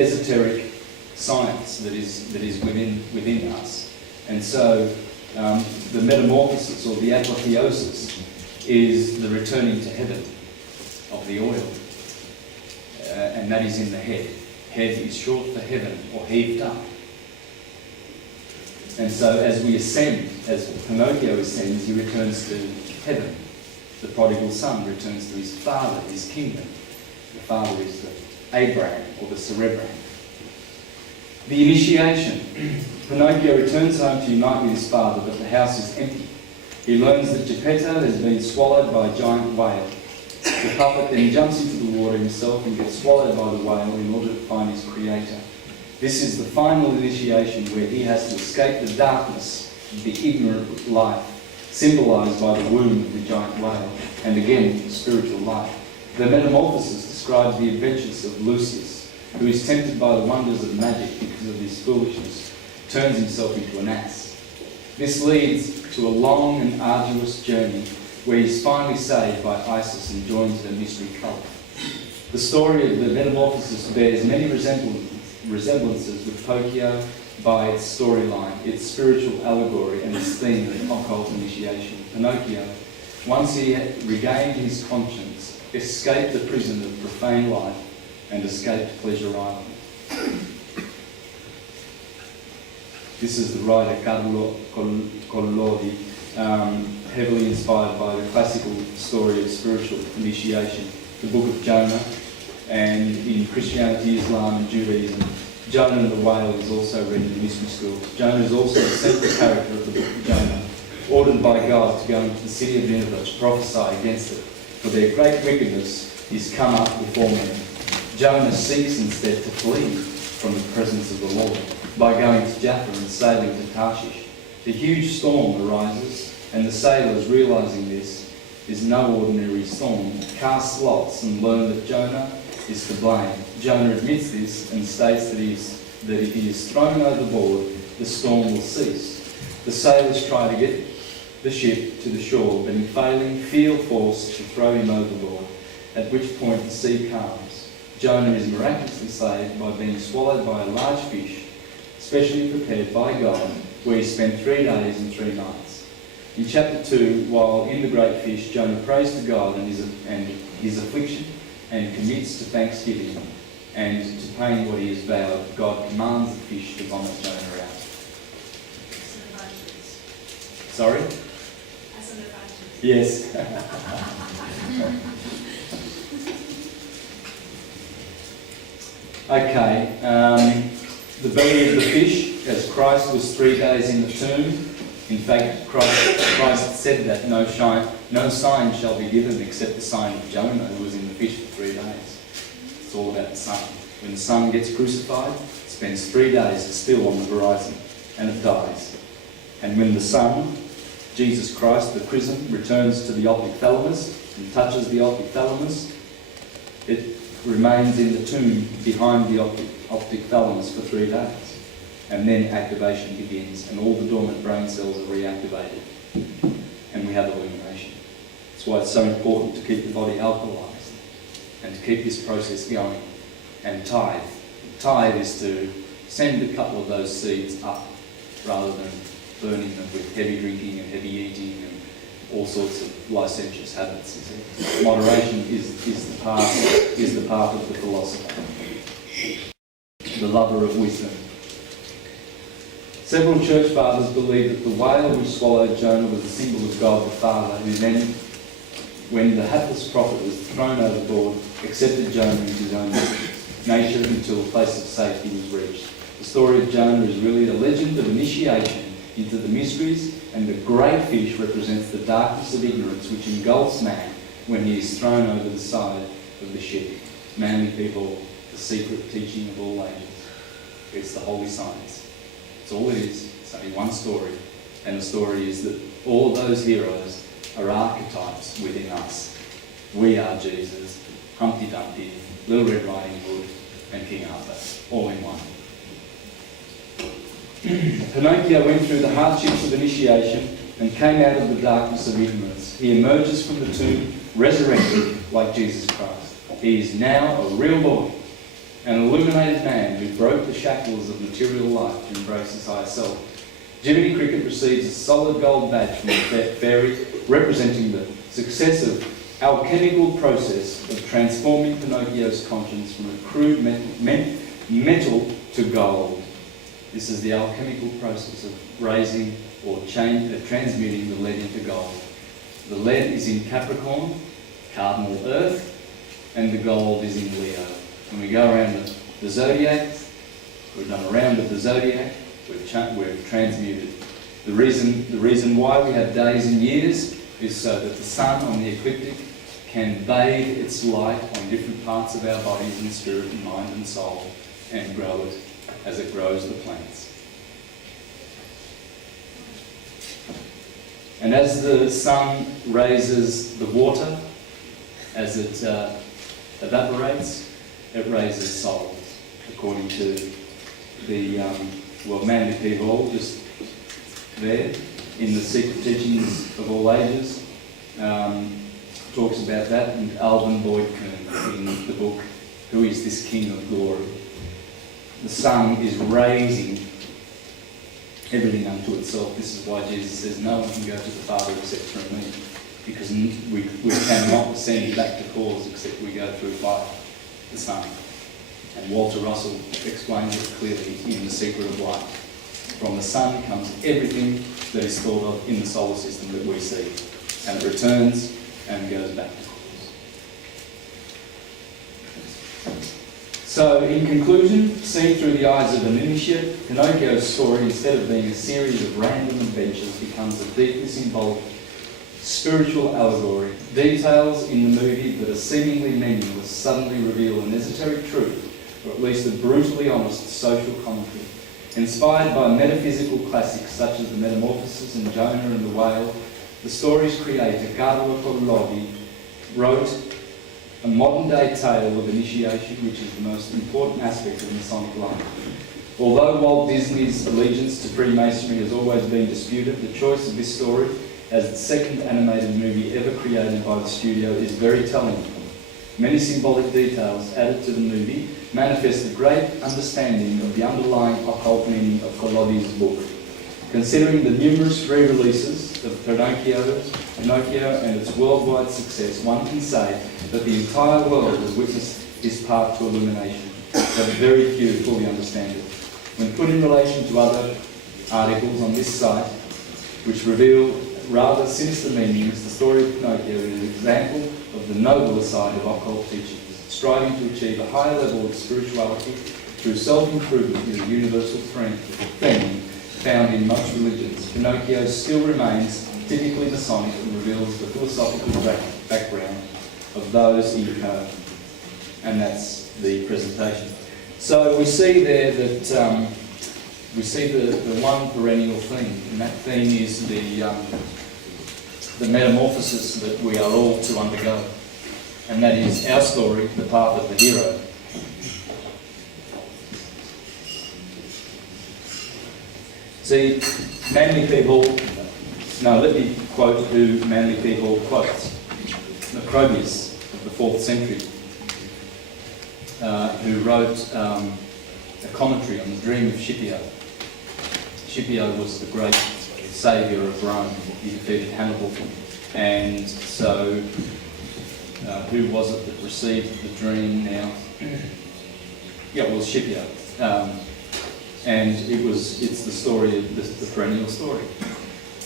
esoteric science that is within us, and so the metamorphosis or the apotheosis is the returning to heaven of the oil, and that is in the head. Head is short for heaven or heaved up. And so as we ascend, as Pinocchio ascends, he returns to heaven. The prodigal son returns to his father, his kingdom. The father is the Abraham or the cerebrum. The initiation. Pinocchio returns home to unite with his father, but the house is empty. He learns that Geppetto has been swallowed by a giant whale. The puppet then jumps into the water himself and gets swallowed by the whale in order to find his creator. This is the final initiation where he has to escape the darkness of the ignorant life, symbolised by the womb of the giant whale, and again, spiritual life. The metamorphosis describes the adventures of Lucius, who is tempted by the wonders of magic because of his foolishness, turns himself into an ass. This leads to a long and arduous journey where he is finally saved by Isis and joins her mystery cult. The story of the metamorphosis bears many resemblances with Pinocchio by its storyline, its spiritual allegory, and its theme of occult initiation. Pinocchio, once he had regained his conscience, escaped the prison of profane life and escaped Pleasure Island. This is the writer Collodi, heavily inspired by the classical story of spiritual initiation, the Book of Jonah, and in Christianity, Islam and Judaism, Jonah and the whale is also read in mystery schools. Jonah is also the central character of the Book of Jonah, ordered by God to go into the city of Nineveh to prophesy against it, for their great wickedness is come up before men. Jonah seeks instead to flee from the presence of the Lord by going to Jaffa and sailing to Tarshish. A huge storm arises, and the sailors, realising this is no ordinary storm, cast lots and learn that Jonah is to blame. Jonah admits this and states that if he is thrown overboard, the storm will cease. The sailors try to get the ship to the shore, but in failing, feel forced to throw him overboard, at which point the sea calms. Jonah is miraculously saved by being swallowed by a large fish, specially prepared by God, where he spent 3 days and 3 nights. In chapter 2, while in the great fish, Jonah prays to God and his affliction, and commits to thanksgiving, and to paying what he has vowed. God commands the fish to vomit Jonah out. Sorry? As an evangelist. Yes. Okay. The belly of the fish, as Christ was 3 days in the tomb. In fact, Christ said that no sign shall be given except the sign of Jonah, who was in the fish for 3 days. It's all about the sun. When the sun gets crucified, it spends 3 days still on the horizon, and it dies. And when the sun, Jesus Christ, the chrism, returns to the optic thalamus and touches the optic thalamus, it remains in the tomb behind the optic thalamus for 3 days. And then activation begins, and all the dormant brain cells are reactivated, and we have illumination. That's why it's so important to keep the body alkalized and to keep this process going. And tithe. Tithe is to send a couple of those seeds up rather than burning them with heavy drinking and heavy eating and all sorts of licentious habits. You see. Moderation is the path of the philosopher, the lover of wisdom. Several church fathers believe that the whale which swallowed Jonah was a symbol of God the Father, who then, when the hapless prophet was thrown overboard, accepted Jonah into his own nature until a place of safety was reached. The story of Jonah is really a legend of initiation into the mysteries, and the great fish represents the darkness of ignorance which engulfs man when he is thrown over the side of the ship. Manly people, the secret teaching of all ages. It's the holy science. It's all it is. It's only one story. And the story is that all of those heroes are archetypes within us. We are Jesus, Humpty Dumpty, Little Red Riding Hood, and King Arthur, all in one. Pinocchio went through the hardships of initiation and came out of the darkness of ignorance. He emerges from the tomb resurrected like Jesus Christ. He is now a real boy, an illuminated man who broke the shackles of material life to embrace his higher self. Jiminy Cricket receives a solid gold badge from the fairy, representing the successive alchemical process of transforming Pinocchio's conscience from a crude metal to gold. This is the alchemical process of raising or transmuting the lead into gold. The lead is in Capricorn, cardinal Earth, and the gold is in Leo. When we go around the zodiac, we've done a round of the zodiac, we've transmuted. The reason why we have days and years is so that the sun on the ecliptic can bathe its light on different parts of our bodies and spirit and mind and soul and grow it as it grows the plants. And as the sun raises the water, as it evaporates, it raises souls, according to the Manly P. Hall, just there, in the Secret Teachings of All Ages, talks about that, and Alvin Boyd Kern in the book, Who is This King of Glory? The sun is raising everything unto itself. This is why Jesus says, no one can go to the Father except through me, because we cannot ascend back to cause except we go through fire, the sun. And Walter Russell explains it clearly in The Secret of Life. From the sun comes everything that is thought of in the solar system that we see, and it returns and goes back to cause. So, in conclusion, seen through the eyes of an initiate, Pinocchio's story, instead of being a series of random adventures, becomes a deeply symbolic spiritual allegory. Details in the movie that are seemingly meaningless suddenly reveal an esoteric truth, or at least a brutally honest social commentary. Inspired by metaphysical classics such as the Metamorphoses and Jonah and the Whale, the story's creator, catalogue wrote a modern-day tale of initiation, which is the most important aspect of Masonic life. Although Walt Disney's allegiance to Freemasonry has always been disputed, the choice of this story as the second animated movie ever created by the studio is very telling. Many symbolic details added to the movie manifest a great understanding of the underlying occult meaning of Collodi's book. Considering the numerous re-releases of Pinocchio and its worldwide success, one can say that the entire world has witnessed his path to illumination, but very few fully understand it. When put in relation to other articles on this site, which reveal rather sinister meanings, the story of Pinocchio is an example of the nobler side of occult teachings. Striving to achieve a higher level of spirituality through self-improvement is a universal theme found in most religions. Pinocchio still remains typically Masonic and reveals the philosophical background of those in code. And that's the presentation. So we see there that we see the one perennial theme, and that theme is the metamorphosis that we are all to undergo. And that is our story, the path of the hero. See, Manly P. Hall, let me quote who Manly P. Hall quotes. Macrobius of the 4th century, who wrote a commentary on the dream of Scipio. Scipio was the great saviour of Rome. He defeated Hannibal. And so, who was it that received the dream now? Yeah, it was Scipio. And it's the story of the perennial story.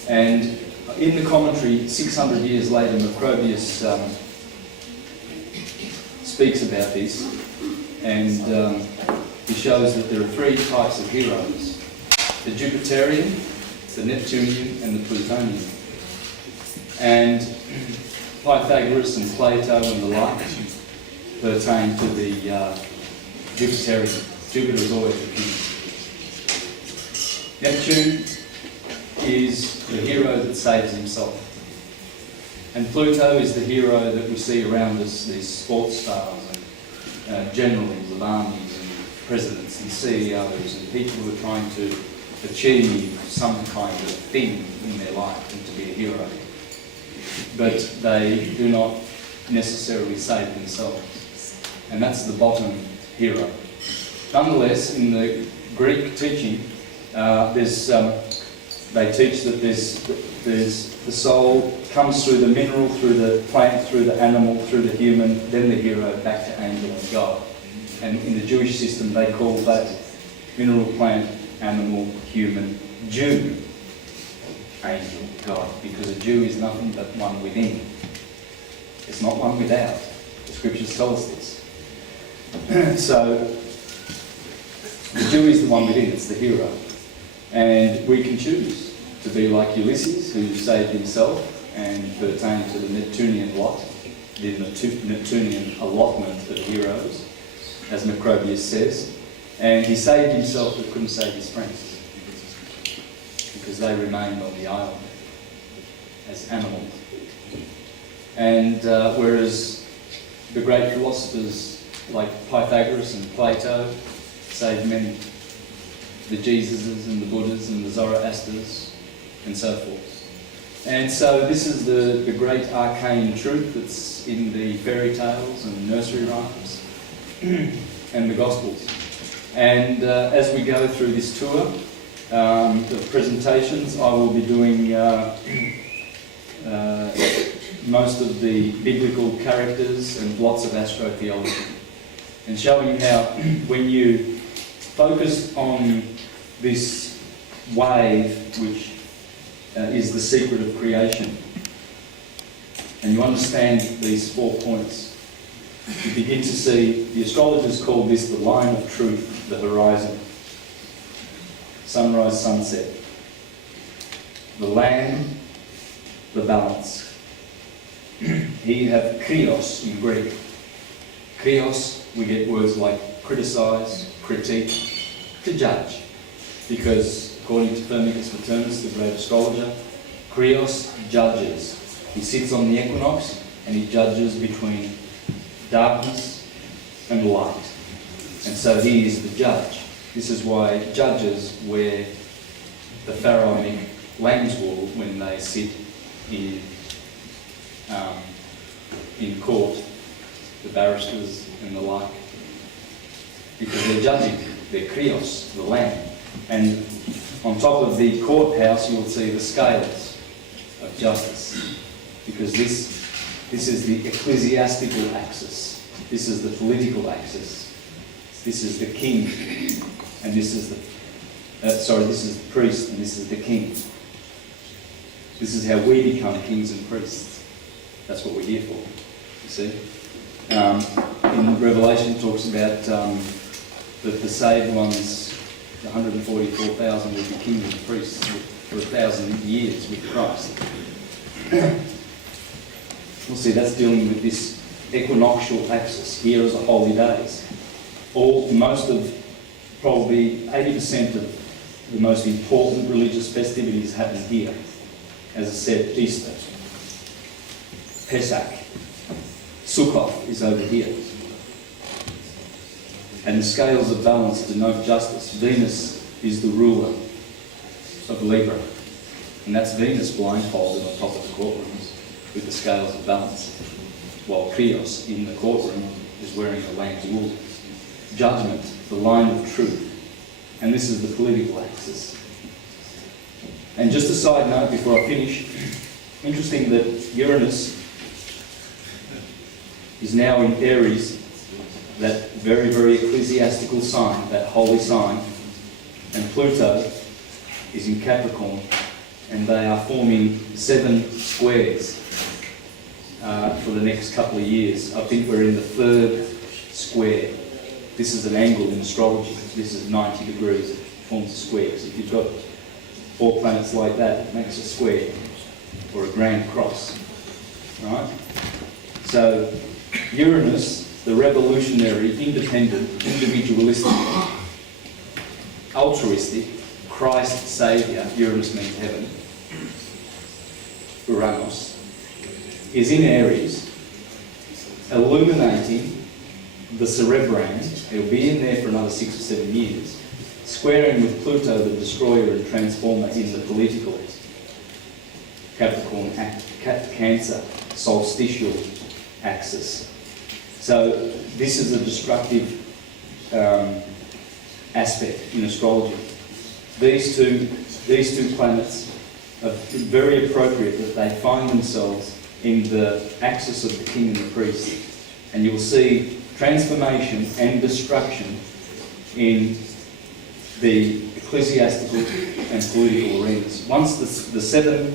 And in the commentary, 600 years later, Macrobius speaks about this, and he shows that there are 3 types of heroes: the Jupiterian, the Neptunian, and the Plutonian. And Pythagoras and Plato and the like pertain to the Jupiterian. Jupiter is always the king. Neptune is the hero that saves himself. And Pluto is the hero that we see around us, these sports stars generals of armies and presidents and CEOs and people who are trying to achieve some kind of thing in their life and to be a hero. But they do not necessarily save themselves. And that's the bottom hero. Nonetheless, in the Greek teaching, they teach that there's the soul comes through the mineral, through the plant, through the animal, through the human, then the hero, back to angel and God. And in the Jewish system, they call that mineral, plant, animal, human, Jew, angel, God, because a Jew is nothing but one within. It's not one without. The scriptures tell us this. So, the Jew is the one within, it's the hero. And we can choose to be like Ulysses, who saved himself and pertained to the Neptunian lot, the Neptunian allotment of heroes, as Macrobius says. And he saved himself but couldn't save his friends, because they remained on the island as animals. And whereas the great philosophers like Pythagoras and Plato saved many, the Jesuses and the Buddhas and the Zoroasters and so forth. And so this is the great arcane truth that's in the fairy tales and nursery rhymes and the Gospels. And as we go through this tour of presentations, I will be doing most of the biblical characters and lots of astrotheology, and showing how when you focus on this wave, which is the secret of creation, and you understand these 4 points, you begin to see, the astrologers call this the line of truth, the horizon. Sunrise, sunset. The land, the balance. Here you have krios in Greek. Krios, we get words like criticise, critique, to judge. Because according to Firmicus Maternus, the great astrologer, krios judges. He sits on the equinox and he judges between darkness and light. And so he is the judge. This is why judges wear the pharaonic lamb's wool when they sit in court, the barristers and the like. Because they're judging, they're krios, the lamb. And on top of the courthouse you'll see the scales of justice. Because this is the ecclesiastical axis. This is the political axis. This is the king, and this is this is the priest, and this is the king. This is how we become kings and priests. That's what we're here for, you see. In Revelation it talks about that the saved ones, the 144,000 will be kings and priests for 1,000 years with Christ. We'll see, that's dealing with this equinoctial axis. Here is the holy days. Most of, probably 80% of the most important religious festivities happen here. As I said, Easter, Pesach, Sukkot is over here. And the scales of balance denote justice. Venus is the ruler of Libra. And that's Venus blindfolded on top of the courtrooms with the scales of balance, while Krios in the courtroom is wearing the lamb's wool. Judgment, the line of truth. And this is the political axis. And just a side note before I finish, interesting that Uranus is now in Aries, that very, very ecclesiastical sign, that holy sign, and Pluto is in Capricorn, and they are forming 7 squares for the next couple of years. I think we're in the 3rd square. This is an angle in astrology. This is 90 degrees. It forms a square. So if you've got 4 planets like that, it makes a square or a grand cross. Right? So Uranus, the revolutionary, independent, individualistic, altruistic, Christ Saviour, Uranus means heaven, Uranus, is in Aries, illuminating the cerebrine. He'll be in there for another 6 or 7 years, squaring with Pluto, the destroyer and transformer in the political Capricorn, Cancer, solstitial axis. So this is a destructive aspect in astrology. These two planets are very appropriate that they find themselves in the axis of the king and the priest. And you'll see transformation and destruction in the ecclesiastical and political arenas. Once the 7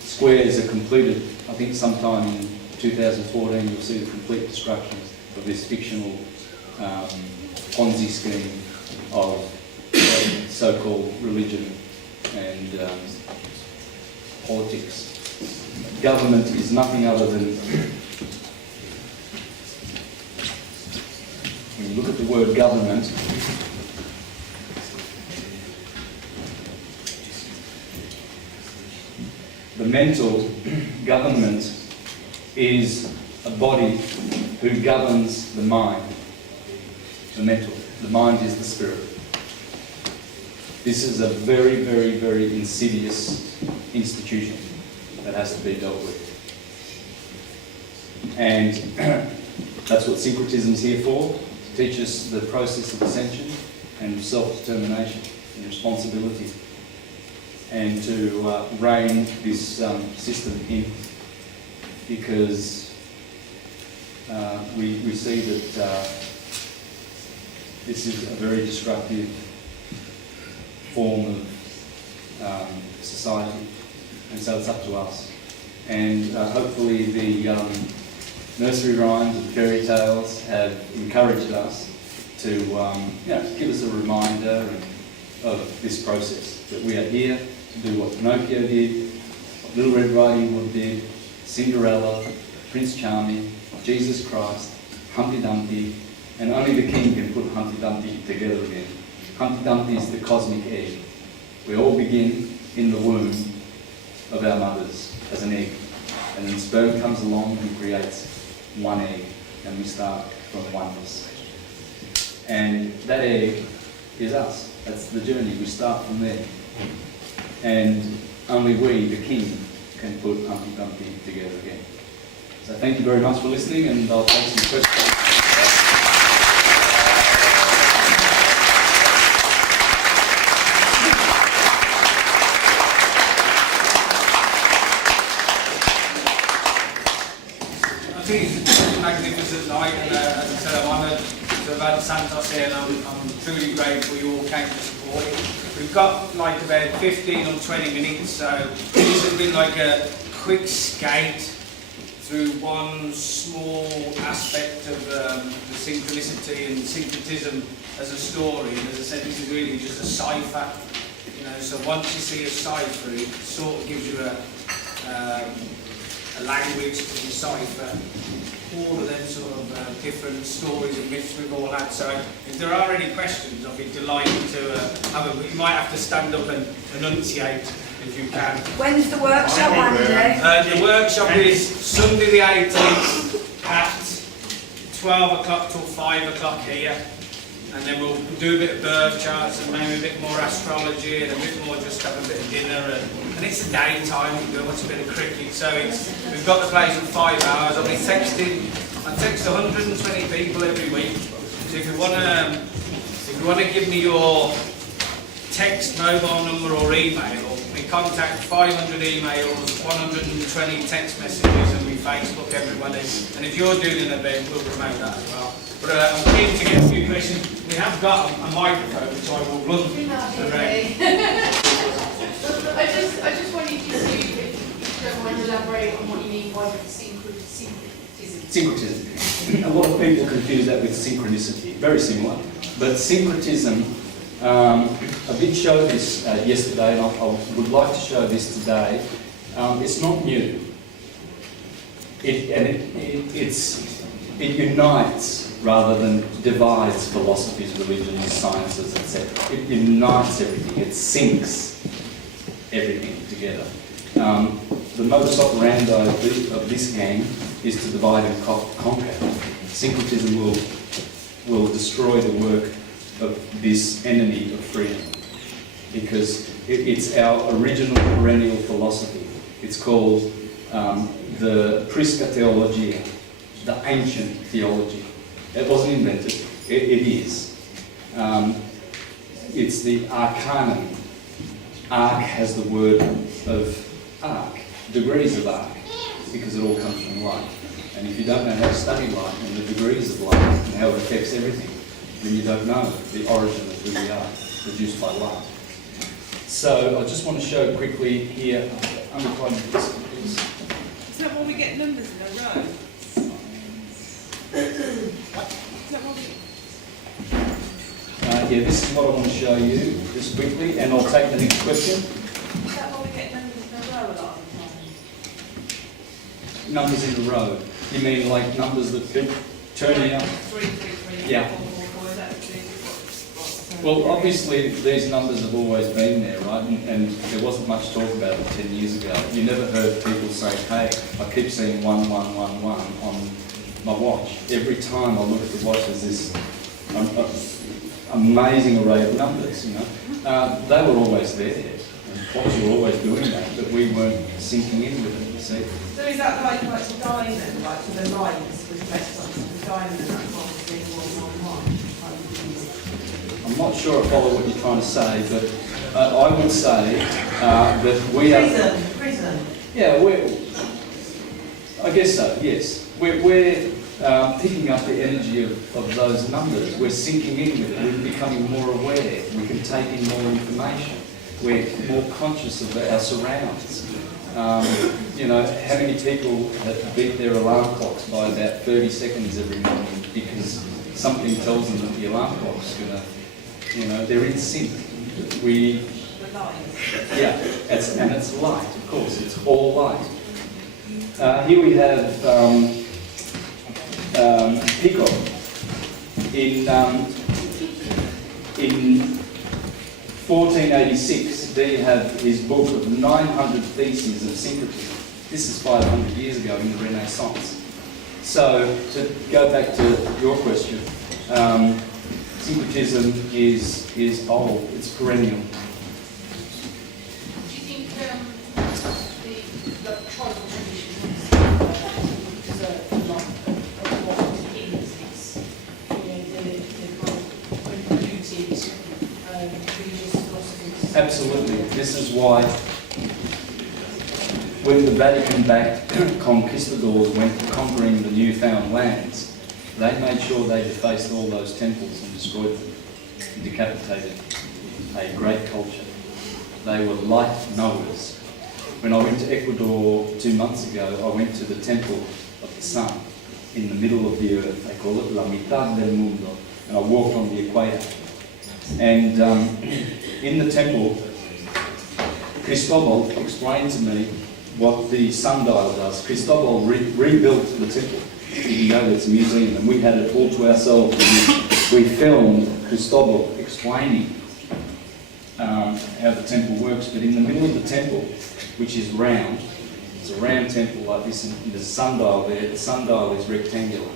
squares are completed, I think sometime in 2014, you'll see the complete destruction of this fictional Ponzi scheme of so-called religion and politics. Government is nothing other than, when you look at the word government, the mental government is a body who governs the mind. The mind is the spirit. This is a very, very, very insidious institution that has to be dealt with. And that's what syncretism is here for, to teach us the process of ascension and self-determination and responsibility, and to rein this system in, because we see that this is a very destructive form of society, and so it's up to us. And hopefully the Nursery Rhymes and Fairy Tales have encouraged us to give us a reminder of this process, that we are here to do what Pinocchio did, what Little Red Riding Hood did, Cinderella, Prince Charming, Jesus Christ, Humpty Dumpty, and only the king can put Humpty Dumpty together again. Humpty Dumpty is the cosmic egg. We all begin in the womb of our mothers as an egg, and then sperm comes along and creates one egg, and we start from oneness. And that egg is us. That's the journey. We start from there. And only we, the king, can put Humpty Dumpty together again. So thank you very much for listening, and I'll take some questions. I think it's a magnificent night, and as I said, I'm honoured to have had Santos here, and I'm truly grateful you all came to support it. We've got like about 15 or 20 minutes, so this has been like a quick skate through one small aspect of the synchronicity and syncretism as a story. And as I said, this is really just a cipher, so once you see a cipher, it sort of gives you a language to decipher all of them sort of different stories and myths we've all had. So if there are any questions, I'll be delighted to have them. You might have to stand up and enunciate if you can. When's the workshop, Andy? The workshop is Sunday the 18th at 12 o'clock till 5 o'clock here. And then we'll do a bit of birth charts and maybe a bit more astrology and a bit more just have a bit of dinner. And it's a daytime, we go watch a bit of cricket. So we've got the place in 5 hours. I text 120 people every week. So if you want to give me your text, mobile number or email, we contact 500 emails, 120 text messages, and we Facebook everybody. And if you're doing an event, we'll promote that as well. But I'm keen to get a few questions. We have got a microphone, so I will run around. I just wanted you to, if you don't mind, elaborate on what you mean by syncretism. Syncretism. A lot of people confuse that with synchronicity. Very similar. But syncretism, I did show this yesterday, and I would like to show this today. It's not new. It unites rather than divides philosophies, religions, sciences, etc. It unites everything. It syncs everything together. The modus operandi of this gang is to divide and conquer. syncretism will destroy the work of this enemy of freedom, because it's our original perennial philosophy. It's called the Prisca Theologia, the ancient theology. It wasn't invented, it is. It's the arcanum. Arc has the word of arc, degrees of arc, because it all comes from light. And if you don't know how to study light and the degrees of light and how it affects everything, then you don't know the origin of who we are, produced by light. So I just want to show quickly here. I'm going to try and do this, please. Is that when we get numbers in a row? Is that when we... Yeah, this is what I want to show you just quickly, and I'll take the next question. Is that when we get numbers in a row a lot of the time? Numbers in a row. You mean like numbers that keep turning up? 3, 3, 3, Yeah. 4, 4, 4, is that what? Well, obviously these numbers have always been there, right? And there wasn't much talk about it 10 years ago. You never heard people say, hey, I keep seeing 1, 1, 1, 1 on my watch. Every time I look at the watch, there's this amazing array of numbers, you know. They were always there. And clocks were always doing that, but we weren't sinking in with it, you see. So is that like the diamond, like for the lines with based on the diamond, and that's what we're seeing 1, 1, 1? I'm not sure I follow what you're trying to say, but I would say that we are... Prism. Yeah, I guess so, yes. We're picking up the energy of those numbers. We're sinking in with it. We're becoming more aware. We can take in more information. We're more conscious of our surroundings. You know, how many people have beat their alarm clocks by about 30 seconds every morning because something tells them that the alarm clock's going to, you know, they're in sync. The lines. Yeah, and it's light, of course, it's all light. Here we have Pico. In 1486, there you have his book of 900 Theses of Syncretism. This is 500 years ago in the Renaissance. So, to go back to your question, syncretism is old, it's perennial. Do you think the tribal traditions deserve a lot of what is, you know, the kind of polluted religious philosophies? Absolutely. This is why when the Vatican-backed conquistadors went conquering the newfound lands, they made sure they defaced all those temples and destroyed them, decapitated a great culture. They were light knowers. When I went to Ecuador 2 months ago, I went to the temple of the sun in the middle of the earth. They call it La Mitad del Mundo. And I walked on the equator. And in the temple, Cristobal explained to me what the sundial does. Cristobal rebuilt the temple. You can go there, it's a museum, and we had it all to ourselves. We filmed Cristobal explaining how the temple works, but in the middle of the temple, which is round, it's a round temple like this, and there's a sundial there. The sundial is rectangular.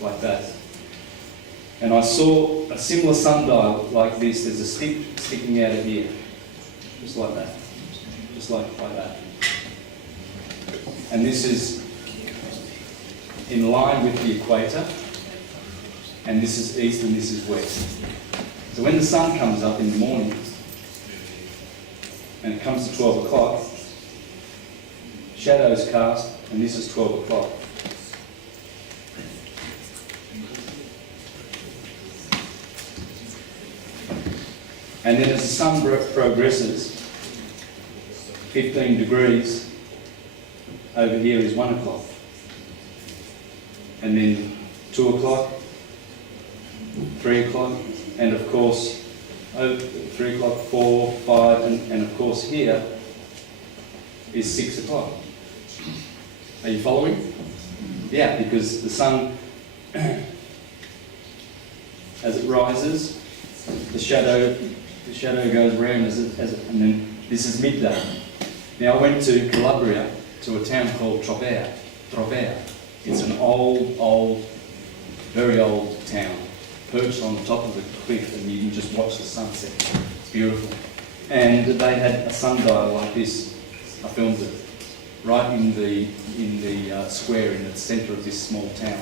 Like that. And I saw a similar sundial like this. There's a stick sticking out of here. Just like that. Just like that. And this is in line with the equator. And this is east and this is west. So when the sun comes up in the morning, and it comes to 12 o'clock, shadows cast, and this is 12 o'clock. And then as the sun progresses, 15 degrees, over here is 1 o'clock. And then 2 o'clock, 3 o'clock, and of course, 3 o'clock, 4, 5, and of course here is 6 o'clock. Are you following? Yeah, because the sun, as it rises, the shadow goes round and then this is midday. Now I went to Calabria to a town called Trovea. It's an old, very old town, perched on the top of the cliff, and you can just watch the sunset. It's beautiful. And they had a sundial like this. I filmed it right in the square in the centre of this small town,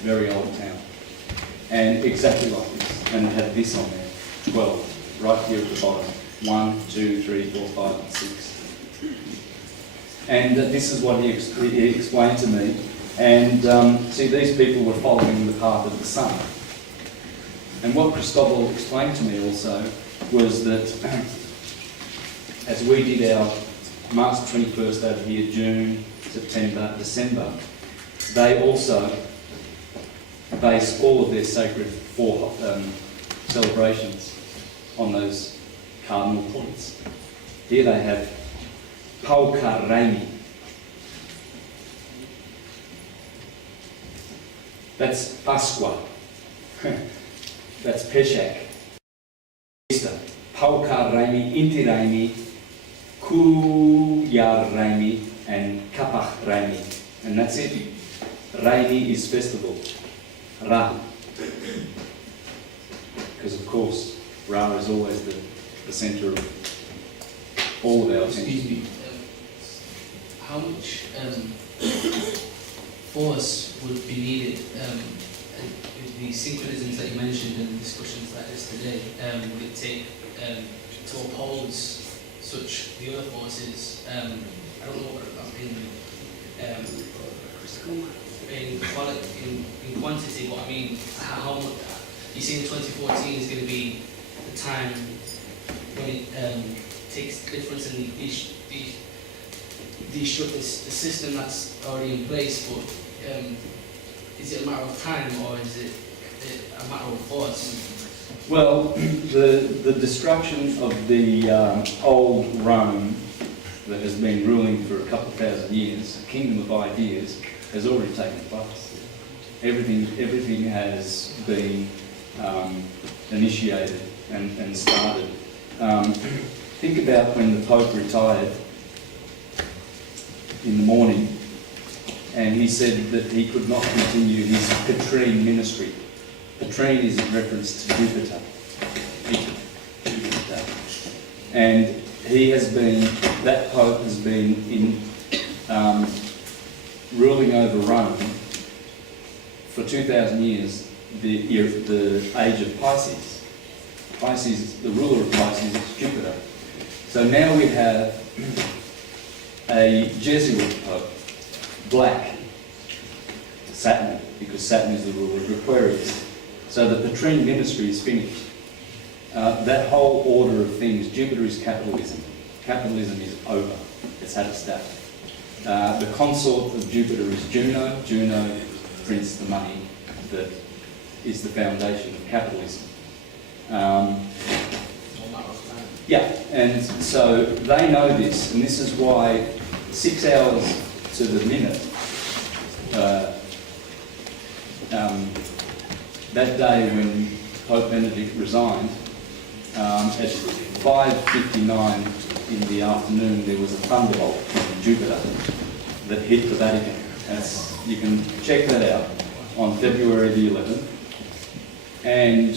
very old town, and exactly like this. And it had this on there, 12, right here at the bottom. 1, 2, 3, 4, 5, and 6. And this is what he explained to me. And see, these people were following the path of the sun. And what Cristobal explained to me also was that as we did our March 21st over here, June, September, December, they also base all of their sacred celebrations on those cardinal points. Here they have Paukaremi. That's Pasqua. That's Peshach. Easter. Paukaremi, Intiremi, Kuyaremi, and Kapachremi. And that's it. Raimi is festival. Ra. Because of course, Ra is always the centre of all of our attention. Excuse me. How much force would be needed with the synchronisms that you mentioned and discussions like this today? Would it take to oppose such the other forces? I don't know what in quantity, but I mean, how much? You see, 2014 is going to be the time when it takes difference and destruct the system that's already in place. But is it a matter of time, or is it a matter of force? Well, the destruction of the old Rome that has been ruling for a couple of thousand years, a kingdom of ideas, has already taken place. Everything has been initiated and started. Think about when the Pope retired in the morning, and he said that he could not continue his Patrine ministry. Patrine is in reference to Jupiter. Jupiter. And he has been, that Pope has been in ruling over Rome for 2,000 years, the age of Pisces. Pisces, the ruler of Pisces is Jupiter. So now we have a Jesuit Pope, black, Saturn, because Saturn is the ruler of Aquarius. So the Patrine ministry is finished. That whole order of things, Jupiter is capitalism. Capitalism is over. It's had its day. The consort of Jupiter is Juno. Juno prints the money that is the foundation of capitalism. Yeah, and so they know this, and this is why 6 hours to the minute, that day when Pope Benedict resigned, at 5:59 in the afternoon, there was a thunderbolt from Jupiter that hit the Vatican. You can check that out on February the 11th. And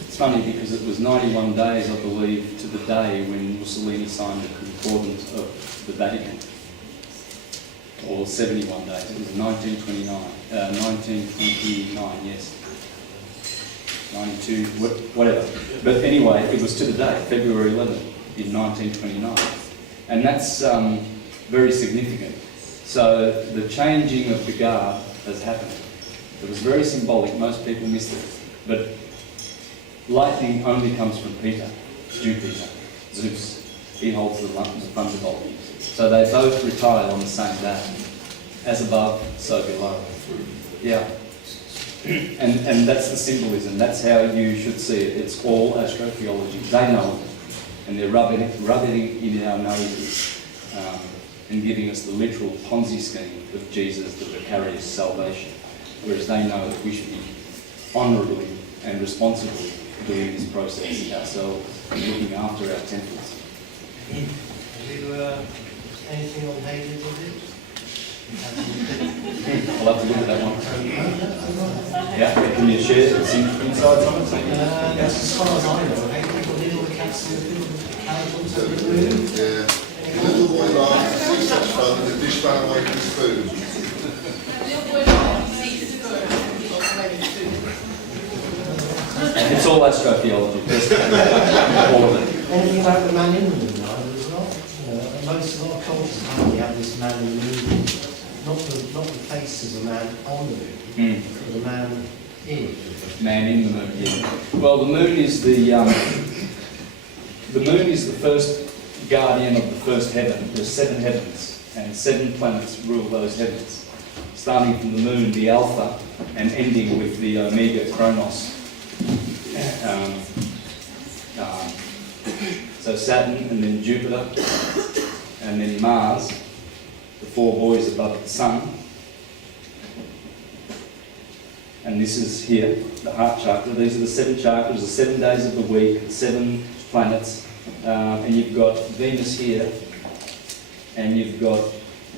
it's funny because it was 91 days, I believe, to the day when Mussolini signed the Concordant of the Vatican. Or 71 days. It was 1929, yes. 92, whatever. But anyway, it was to the day, February 11th in 1929. And that's very significant. So the changing of the guard has happened. It was very symbolic, most people missed it. But lightning only comes from Jupiter, Zeus. He holds the thunderbolt. So they both retired on the same day. As above, so below. Yeah. And that's the symbolism. That's how you should see it. It's all astrotheology. They know it. And they're rubbing it in our noses and giving us the literal Ponzi scheme of Jesus, the vicarious salvation. Whereas they know that we should be honourably and responsibly doing this process ourselves and looking after our temples. Have you anything on Hagen with it? I'll have to look at that one. Yeah, can you share some insights on it? That's as far as I know. 8 people did all the cats in the carriage on the room. Yeah. The little boy laughed to see such fun and the dishman away from his food. It's all astrotheology. All of it. Anything about the man in the moon, either, as well? A lot of cultures apparently have this man in the moon. Not the face of the man on the moon, but the man in. Man in the moon, yeah. Well, the moon is the first guardian of the first heaven. There's 7 heavens, and 7 planets rule those heavens. Starting from the moon, the Alpha, and ending with the Omega, Kronos. So Saturn, and then Jupiter, and then Mars, the 4 boys above the Sun. And this is here, the heart chakra. These are the 7 chakras, the 7 days of the week, the 7 planets. And you've got Venus here, and you've got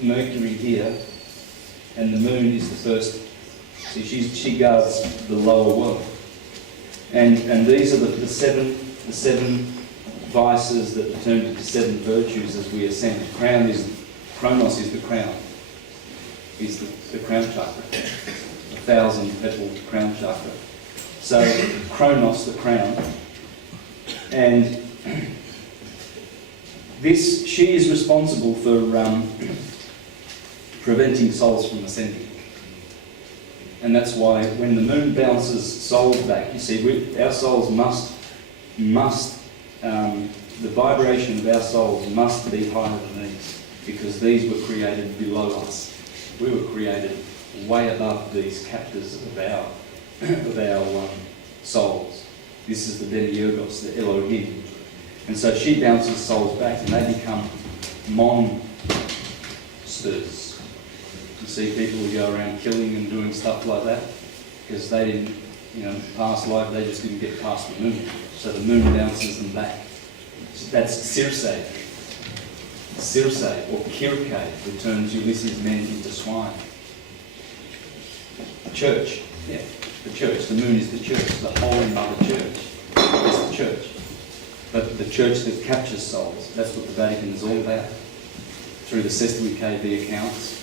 Mercury here, and the moon is the first. See, she guards the lower world. And these are the seven vices that turn into 7 virtues as we ascend. Kronos is the crown. Is the crown chakra. 1,000-petaled crown chakra. So Kronos, the crown, and she is responsible for preventing souls from ascending. And that's why when the moon bounces souls back, you see, our souls the vibration of our souls must be higher than these, because these were created below us. We were created way above these captors of our souls. This is the demiurgos, the Elohim. And so she bounces souls back and they become monsters. You see people who go around killing and doing stuff like that because they didn't, past life, they just didn't get past the moon. So the moon bounces them back. So that's Circe. Circe, or Kirke, who turns Ulysses' men into swine. Church, yeah, the church. The moon is the church, the Holy Mother Church. It's the church. But the church that captures souls, that's what the Vatican is all about. Through the Sestui KV accounts,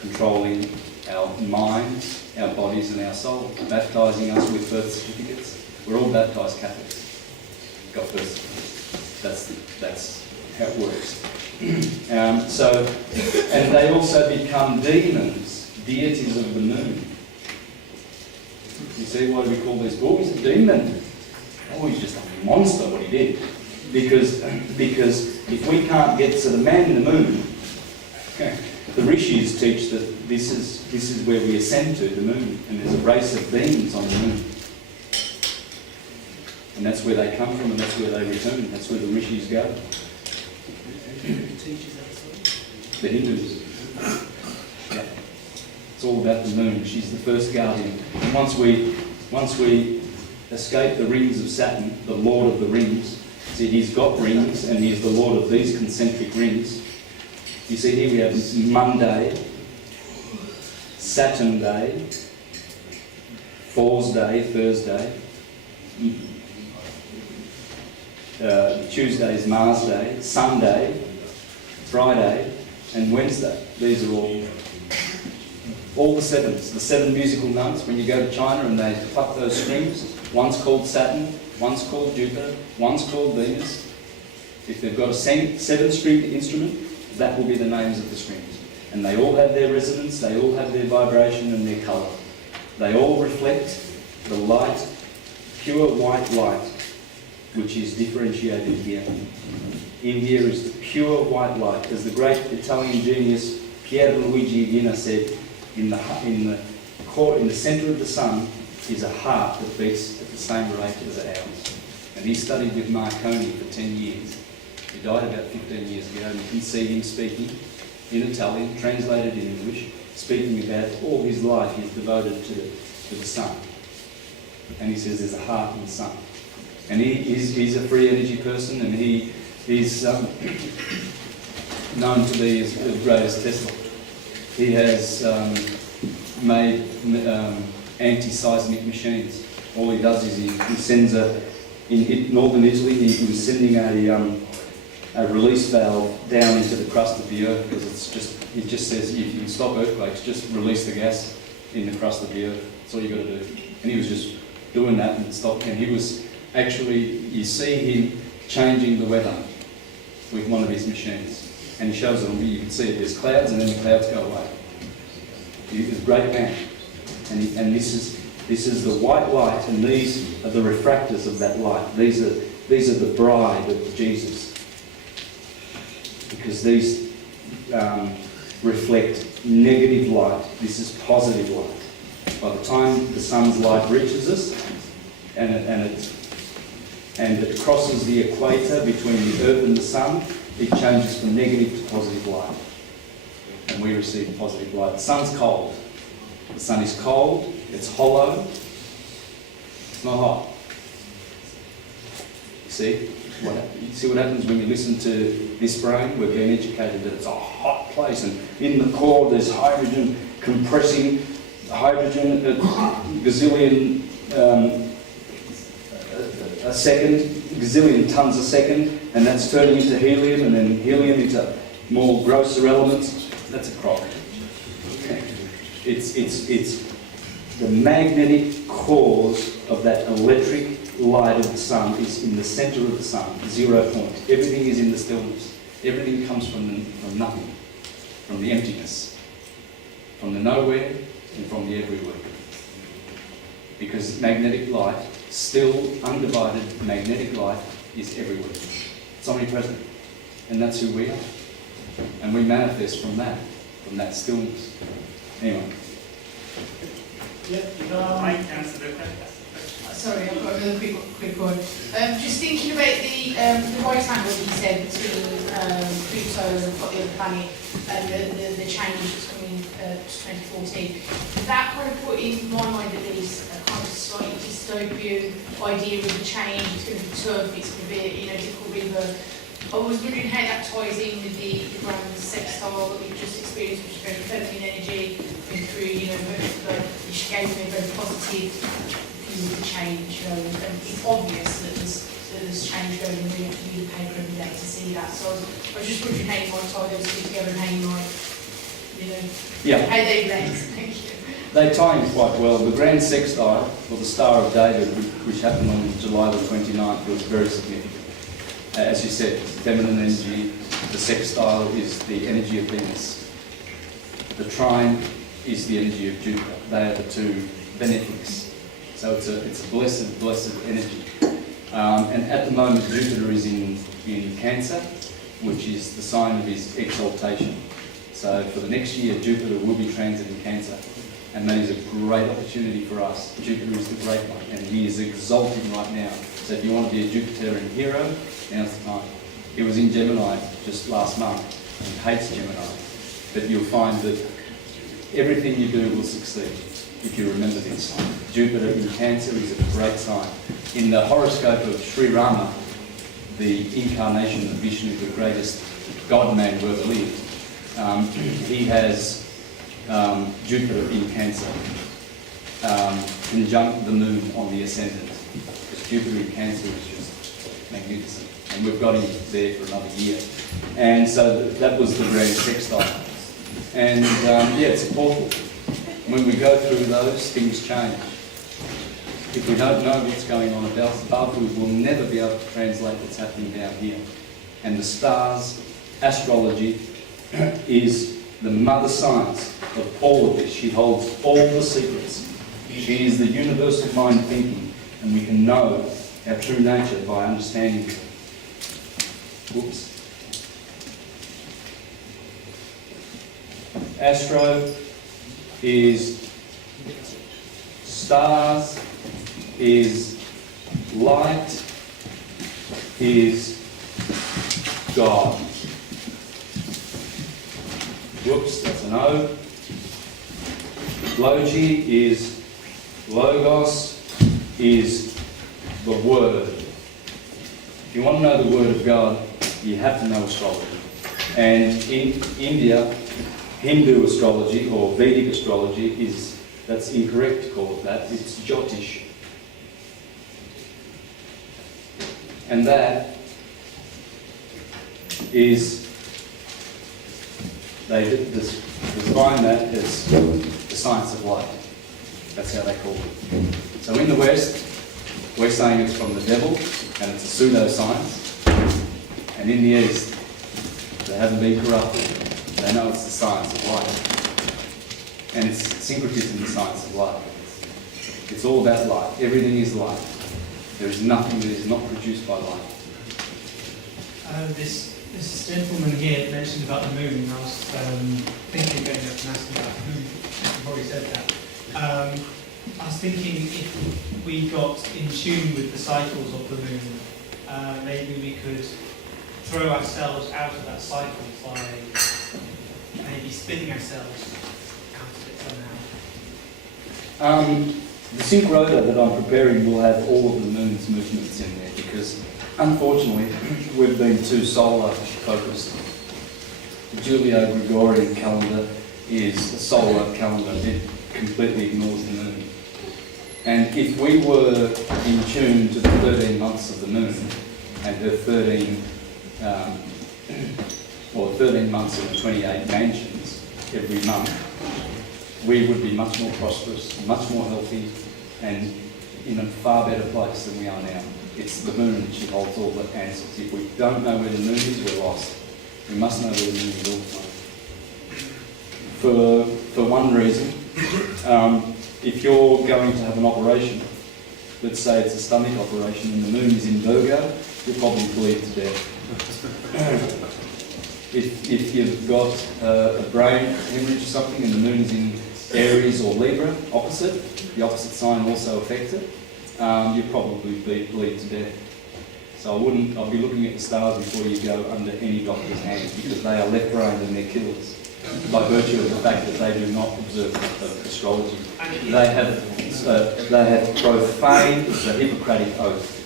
controlling our minds, our bodies and our souls, baptising us with birth certificates. We're all baptised Catholics. Got birth certificates. That's how it works. And they also become demons, deities of the moon. You see, why do we call these boys a demon? Oh, he's just a monster, what he did. Because if we can't get to the man in the moon, the rishis teach that this is where we ascend to, the moon, and there's a race of beings on the moon. And that's where they come from, and that's where they return. That's where the rishis go. The Hindus. Yeah. It's all about the moon. She's the first guardian. And once we escape the rings of Saturn, the Lord of the rings, see, he's got rings, and he's the Lord of these concentric rings. You see here we have Monday, Saturn Day, Fool's Day, Thursday, Tuesday is Mars Day, Sunday, Friday, and Wednesday. These are all the sevens, the 7 musical notes. When you go to China and they pluck those strings, one's called Saturn, one's called Jupiter, one's called Venus. If they've got a 7-stringed instrument, that will be the names of the strings. And they all have their resonance, they all have their vibration and their colour. They all reflect the light, pure white light, which is differentiated here. In here is the pure white light. As the great Italian genius Pierluigi Gina said, in the centre of the sun is a heart that beats at the same rate as ours. And he studied with Marconi for 10 years. He died about 15 years ago, and you can see him speaking in Italian, translated in English, speaking about all his life he's devoted to the sun. And he says there's a heart in the sun. And he's a free energy person, and he's known to be as great as Tesla. He has made anti-seismic machines. All he does is he sends in northern Italy, he was sending a release valve down into the crust of the earth, because he just says if you can stop earthquakes, just release the gas in the crust of the earth. That's all you got to do. And he was just doing that and stopping. And he was actually, you see him changing the weather with one of his machines. And he shows them, you can see it, there's clouds and then the clouds go away. He's a great man. And this is the white light, and these are the refractors of that light. These are the bride of Jesus. Because these reflect negative light. This is positive light. By the time the sun's light reaches us and it crosses the equator between the earth and the sun, it changes from negative to positive light. And we receive positive light. The sun's cold. The sun is cold, it's hollow, it's not hot. You see what happens when you listen to this brain? We've been educated that it's a hot place, and in the core there's hydrogen compressing, hydrogen a gazillion a second, gazillion tons a second, and that's turning into helium, and then helium into more grosser elements. That's a crock. It's the magnetic cause of that electric light of the sun is in the centre of the sun, 0 point. Everything is in the stillness. Everything comes from nothing, from the emptiness, from the nowhere and from the everywhere. Because magnetic light, still undivided magnetic light, is everywhere. It's omnipresent. And that's who we are. And we manifest from that stillness. Anyway. Mike, answer the question. Sorry, I've got another quick one. Just thinking about the right angle that you said between Pluto and the other planet and the change that's coming to 2014. Does that kind of put in my mind that there's a kind of slight dystopian idea of the change? It's going to be tough, it's going to be difficult river. I was wondering how that ties in with the grand sextile that we've just experienced, which is very feminine energy, going through, which gave me a very positive view of the change. And it's obvious that there's change going on. We have to read the paper every day to see that. So I was just wondering how you might tie those two together and how you might, how they blend. Thank you. They tie in quite well. The grand sextile, or the Star of David, which happened on July the 29th, was very significant. As you said, feminine energy, the sextile is the energy of Venus. The trine is the energy of Jupiter. They are the two benefics. So it's a blessed energy. And at the moment, Jupiter is in Cancer, which is the sign of his exaltation. So for the next year, Jupiter will be transiting Cancer. And that is a great opportunity for us. Jupiter is the great one, and he is exalting right now. So if you want to be a Jupiterian hero, now's the time. He was in Gemini just last month and hates Gemini. But you'll find that everything you do will succeed if you remember this. Jupiter in Cancer is a great sign. In the horoscope of Sri Rama, the incarnation of Vishnu, the greatest God-man who ever lived, he has Jupiter in Cancer, conjunct the moon on the ascendant. Because Jupiter in Cancer is just magnificent. And we've got him there for another year. And so that was the grand sextile. And it's a portal. When we go through those, things change. If we don't know what's going on above, we will never be able to translate what's happening down here. And the stars, astrology, is the mother science of all of this. She holds all the secrets. She is the universal mind thinking, and we can know our true nature by understanding it. Whoops. Astro is stars, is light, is God. Whoops, that's an O. Logi is logos, is the Word. If you want to know the Word of God, you have to know astrology. And in India, Hindu astrology or Vedic astrology that's incorrect to call it that. It's Jyotish. And that is, they define that as the science of light. That's how they call it. So in the West, we're saying it's from the devil and it's a pseudo-science. And in the East, they haven't been corrupted. They know it's the science of light. And it's syncretism, the science of light. It's all about light. Everything is light. There is nothing that is not produced by light. This gentleman here mentioned about the moon, and I was thinking going up and asking about who probably said that. I was thinking if we got in tune with the cycles of the moon, maybe we could throw ourselves out of that cycle by maybe spinning ourselves out of it somehow. The sync rotor that I'm preparing will have all of the moon's movements in there because, unfortunately, we've been too solar focused. The Julio-Gregorian calendar is a solar calendar. It completely ignores the moon. And if we were in tune to the 13 months of the moon and her 13 months and 28 mansions every month, we would be much more prosperous, much more healthy, and in a far better place than we are now. It's the moon that she holds all the answers. If we don't know where the moon is, we're lost. We must know where the moon is all the time. For one reason, if you're going to have an operation, let's say it's a stomach operation and the moon is in Virgo, you'll probably bleed to death. If you've got a brain hemorrhage or something and the moon is in Aries or Libra, the opposite sign also affects it, you'll probably bleed to death. So I'll be looking at the stars before you go under any doctor's hands because they are left-brained and they're killers by virtue of the fact that they do not observe astrology. They have profaned the Hippocratic Oath.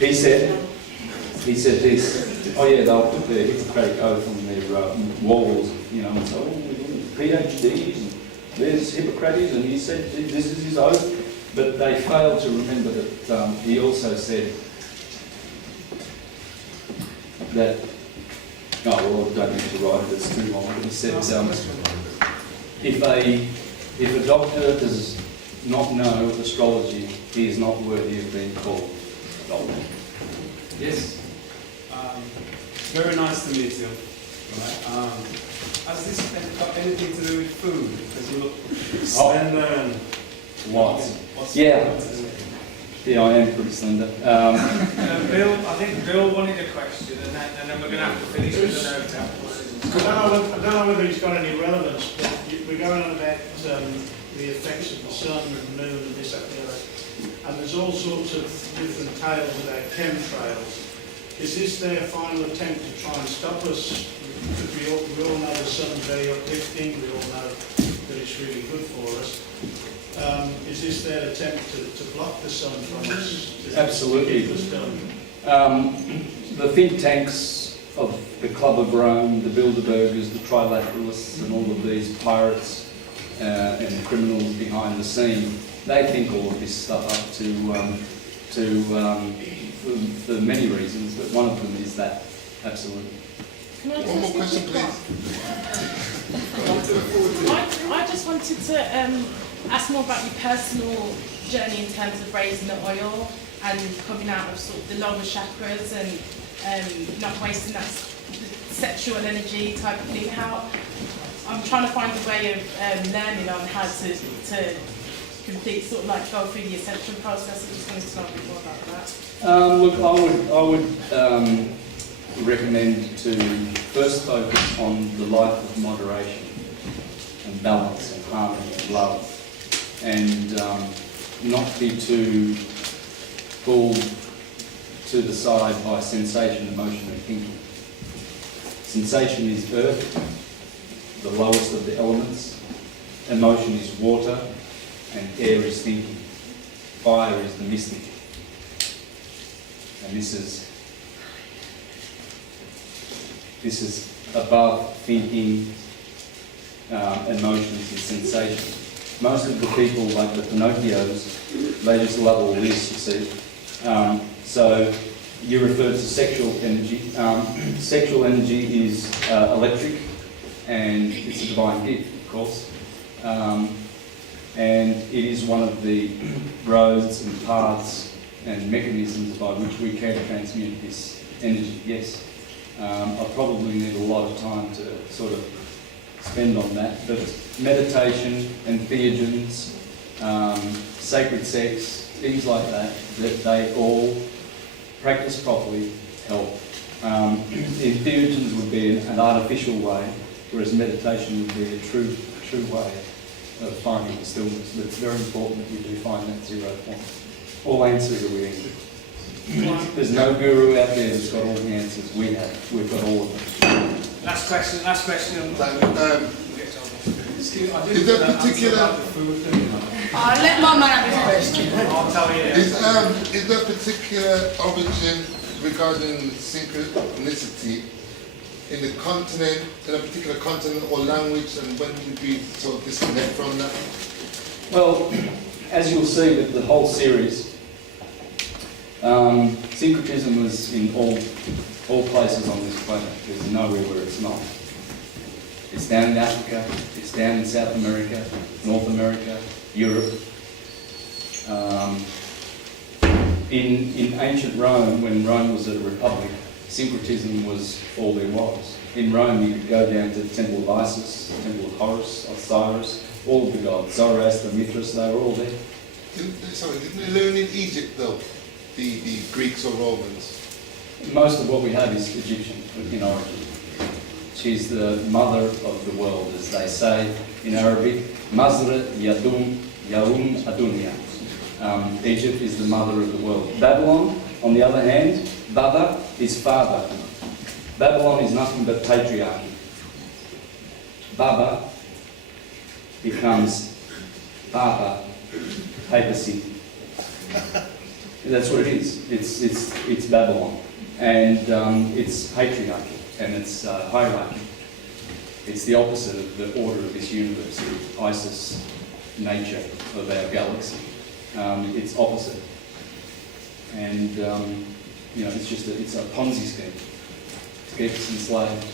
He said this, oh yeah, they'll put their Hippocratic Oath on their walls, and so PhDs, and there's Hippocrates, and he said this is his oath, but they failed to remember that he also said that, I don't need to write it, it's too long, but he said if a doctor does not know astrology, he is not worthy of being called a doctor. Yes. Very nice to meet you. Right. Has this got anything to do with food? Because you look slender and... Lots. Yeah. Yeah, I am pretty slender. Bill, I think Bill wanted a question, and then we're going to have to finish with an hotel. I don't know whether it's got any relevance, but we're going on about the effects of the sun and the moon and this, that, and the other. And there's all sorts of different tales about chemtrails. Is this their final attempt to try and stop us? Because we all know the sun's very uplifting, we all know that it's really good for us. Is this their attempt to block the sun from us? Absolutely. To keep us done? The think tanks of the Club of Rome, the Bilderbergers, the Trilateralists, and all of these pirates and criminals behind the scene, they think all of this stuff up for many reasons, but one of them is that, absolutely. Can I One more question, please. I just wanted to ask more about your personal journey in terms of raising the oil and coming out of sort of the lower chakras and not wasting that sexual energy type of thing. How I'm trying to find a way of learning on how to complete, sort of like go through the ascension process. I just wanted to know a bit more about that. Look, I would recommend to first focus on the life of moderation and balance and harmony and love, and not be too pulled to the side by sensation, emotion and thinking. Sensation is earth, the lowest of the elements. Emotion is water, and air is thinking. Fire is the mystic. And this is This is above thinking, emotions and sensation. Most of the people, like the Pinocchios, they just love all this, you see. So you referred to sexual energy. Sexual energy is electric, and it's a divine gift, of course. And it is one of the roads and paths and mechanisms by which we can transmute this energy, yes. I probably need a lot of time to sort of spend on that, but meditation and theogens, sacred sex, things like that, that they all practice properly help. Theogens would be an artificial way, whereas meditation would be a true way of finding the stillness. But it's very important that we do find that 0 point. All answers are within. There's no guru out there that's got all the answers. We have. We've got all of them. Last question. Is there particular... I'll let my man have his question. I'll tell you. Is there particular origin regarding synchronicity in the continent, in a particular continent or language, and when did we sort of disconnect from that? Well, as you'll see with the whole series, syncretism was in all places on this planet. There's nowhere where it's not. It's down in Africa, it's down in South America, North America, Europe. In ancient Rome, when Rome was a republic, syncretism was all there was. In Rome, you could go down to the Temple of Isis, the Temple of Horus, Osiris, all of the gods, Zoroaster, Mithras, they were all there. Didn't they learn in Egypt though, the Greeks or Romans? Most of what we have is Egyptian in origin. She's the mother of the world, as they say in Arabic, Mazra Yaum Adunya. Egypt is the mother of the world. Babylon, on the other hand, Baba is father. Babylon is nothing but patriarchy. Baba becomes Baba, papacy. That's what it is. It's Babylon, and it's patriarchy and it's hierarchy. It's the opposite of the order of this universe, the Isis nature of our galaxy. It's opposite, and it's a Ponzi scheme to keep us enslaved.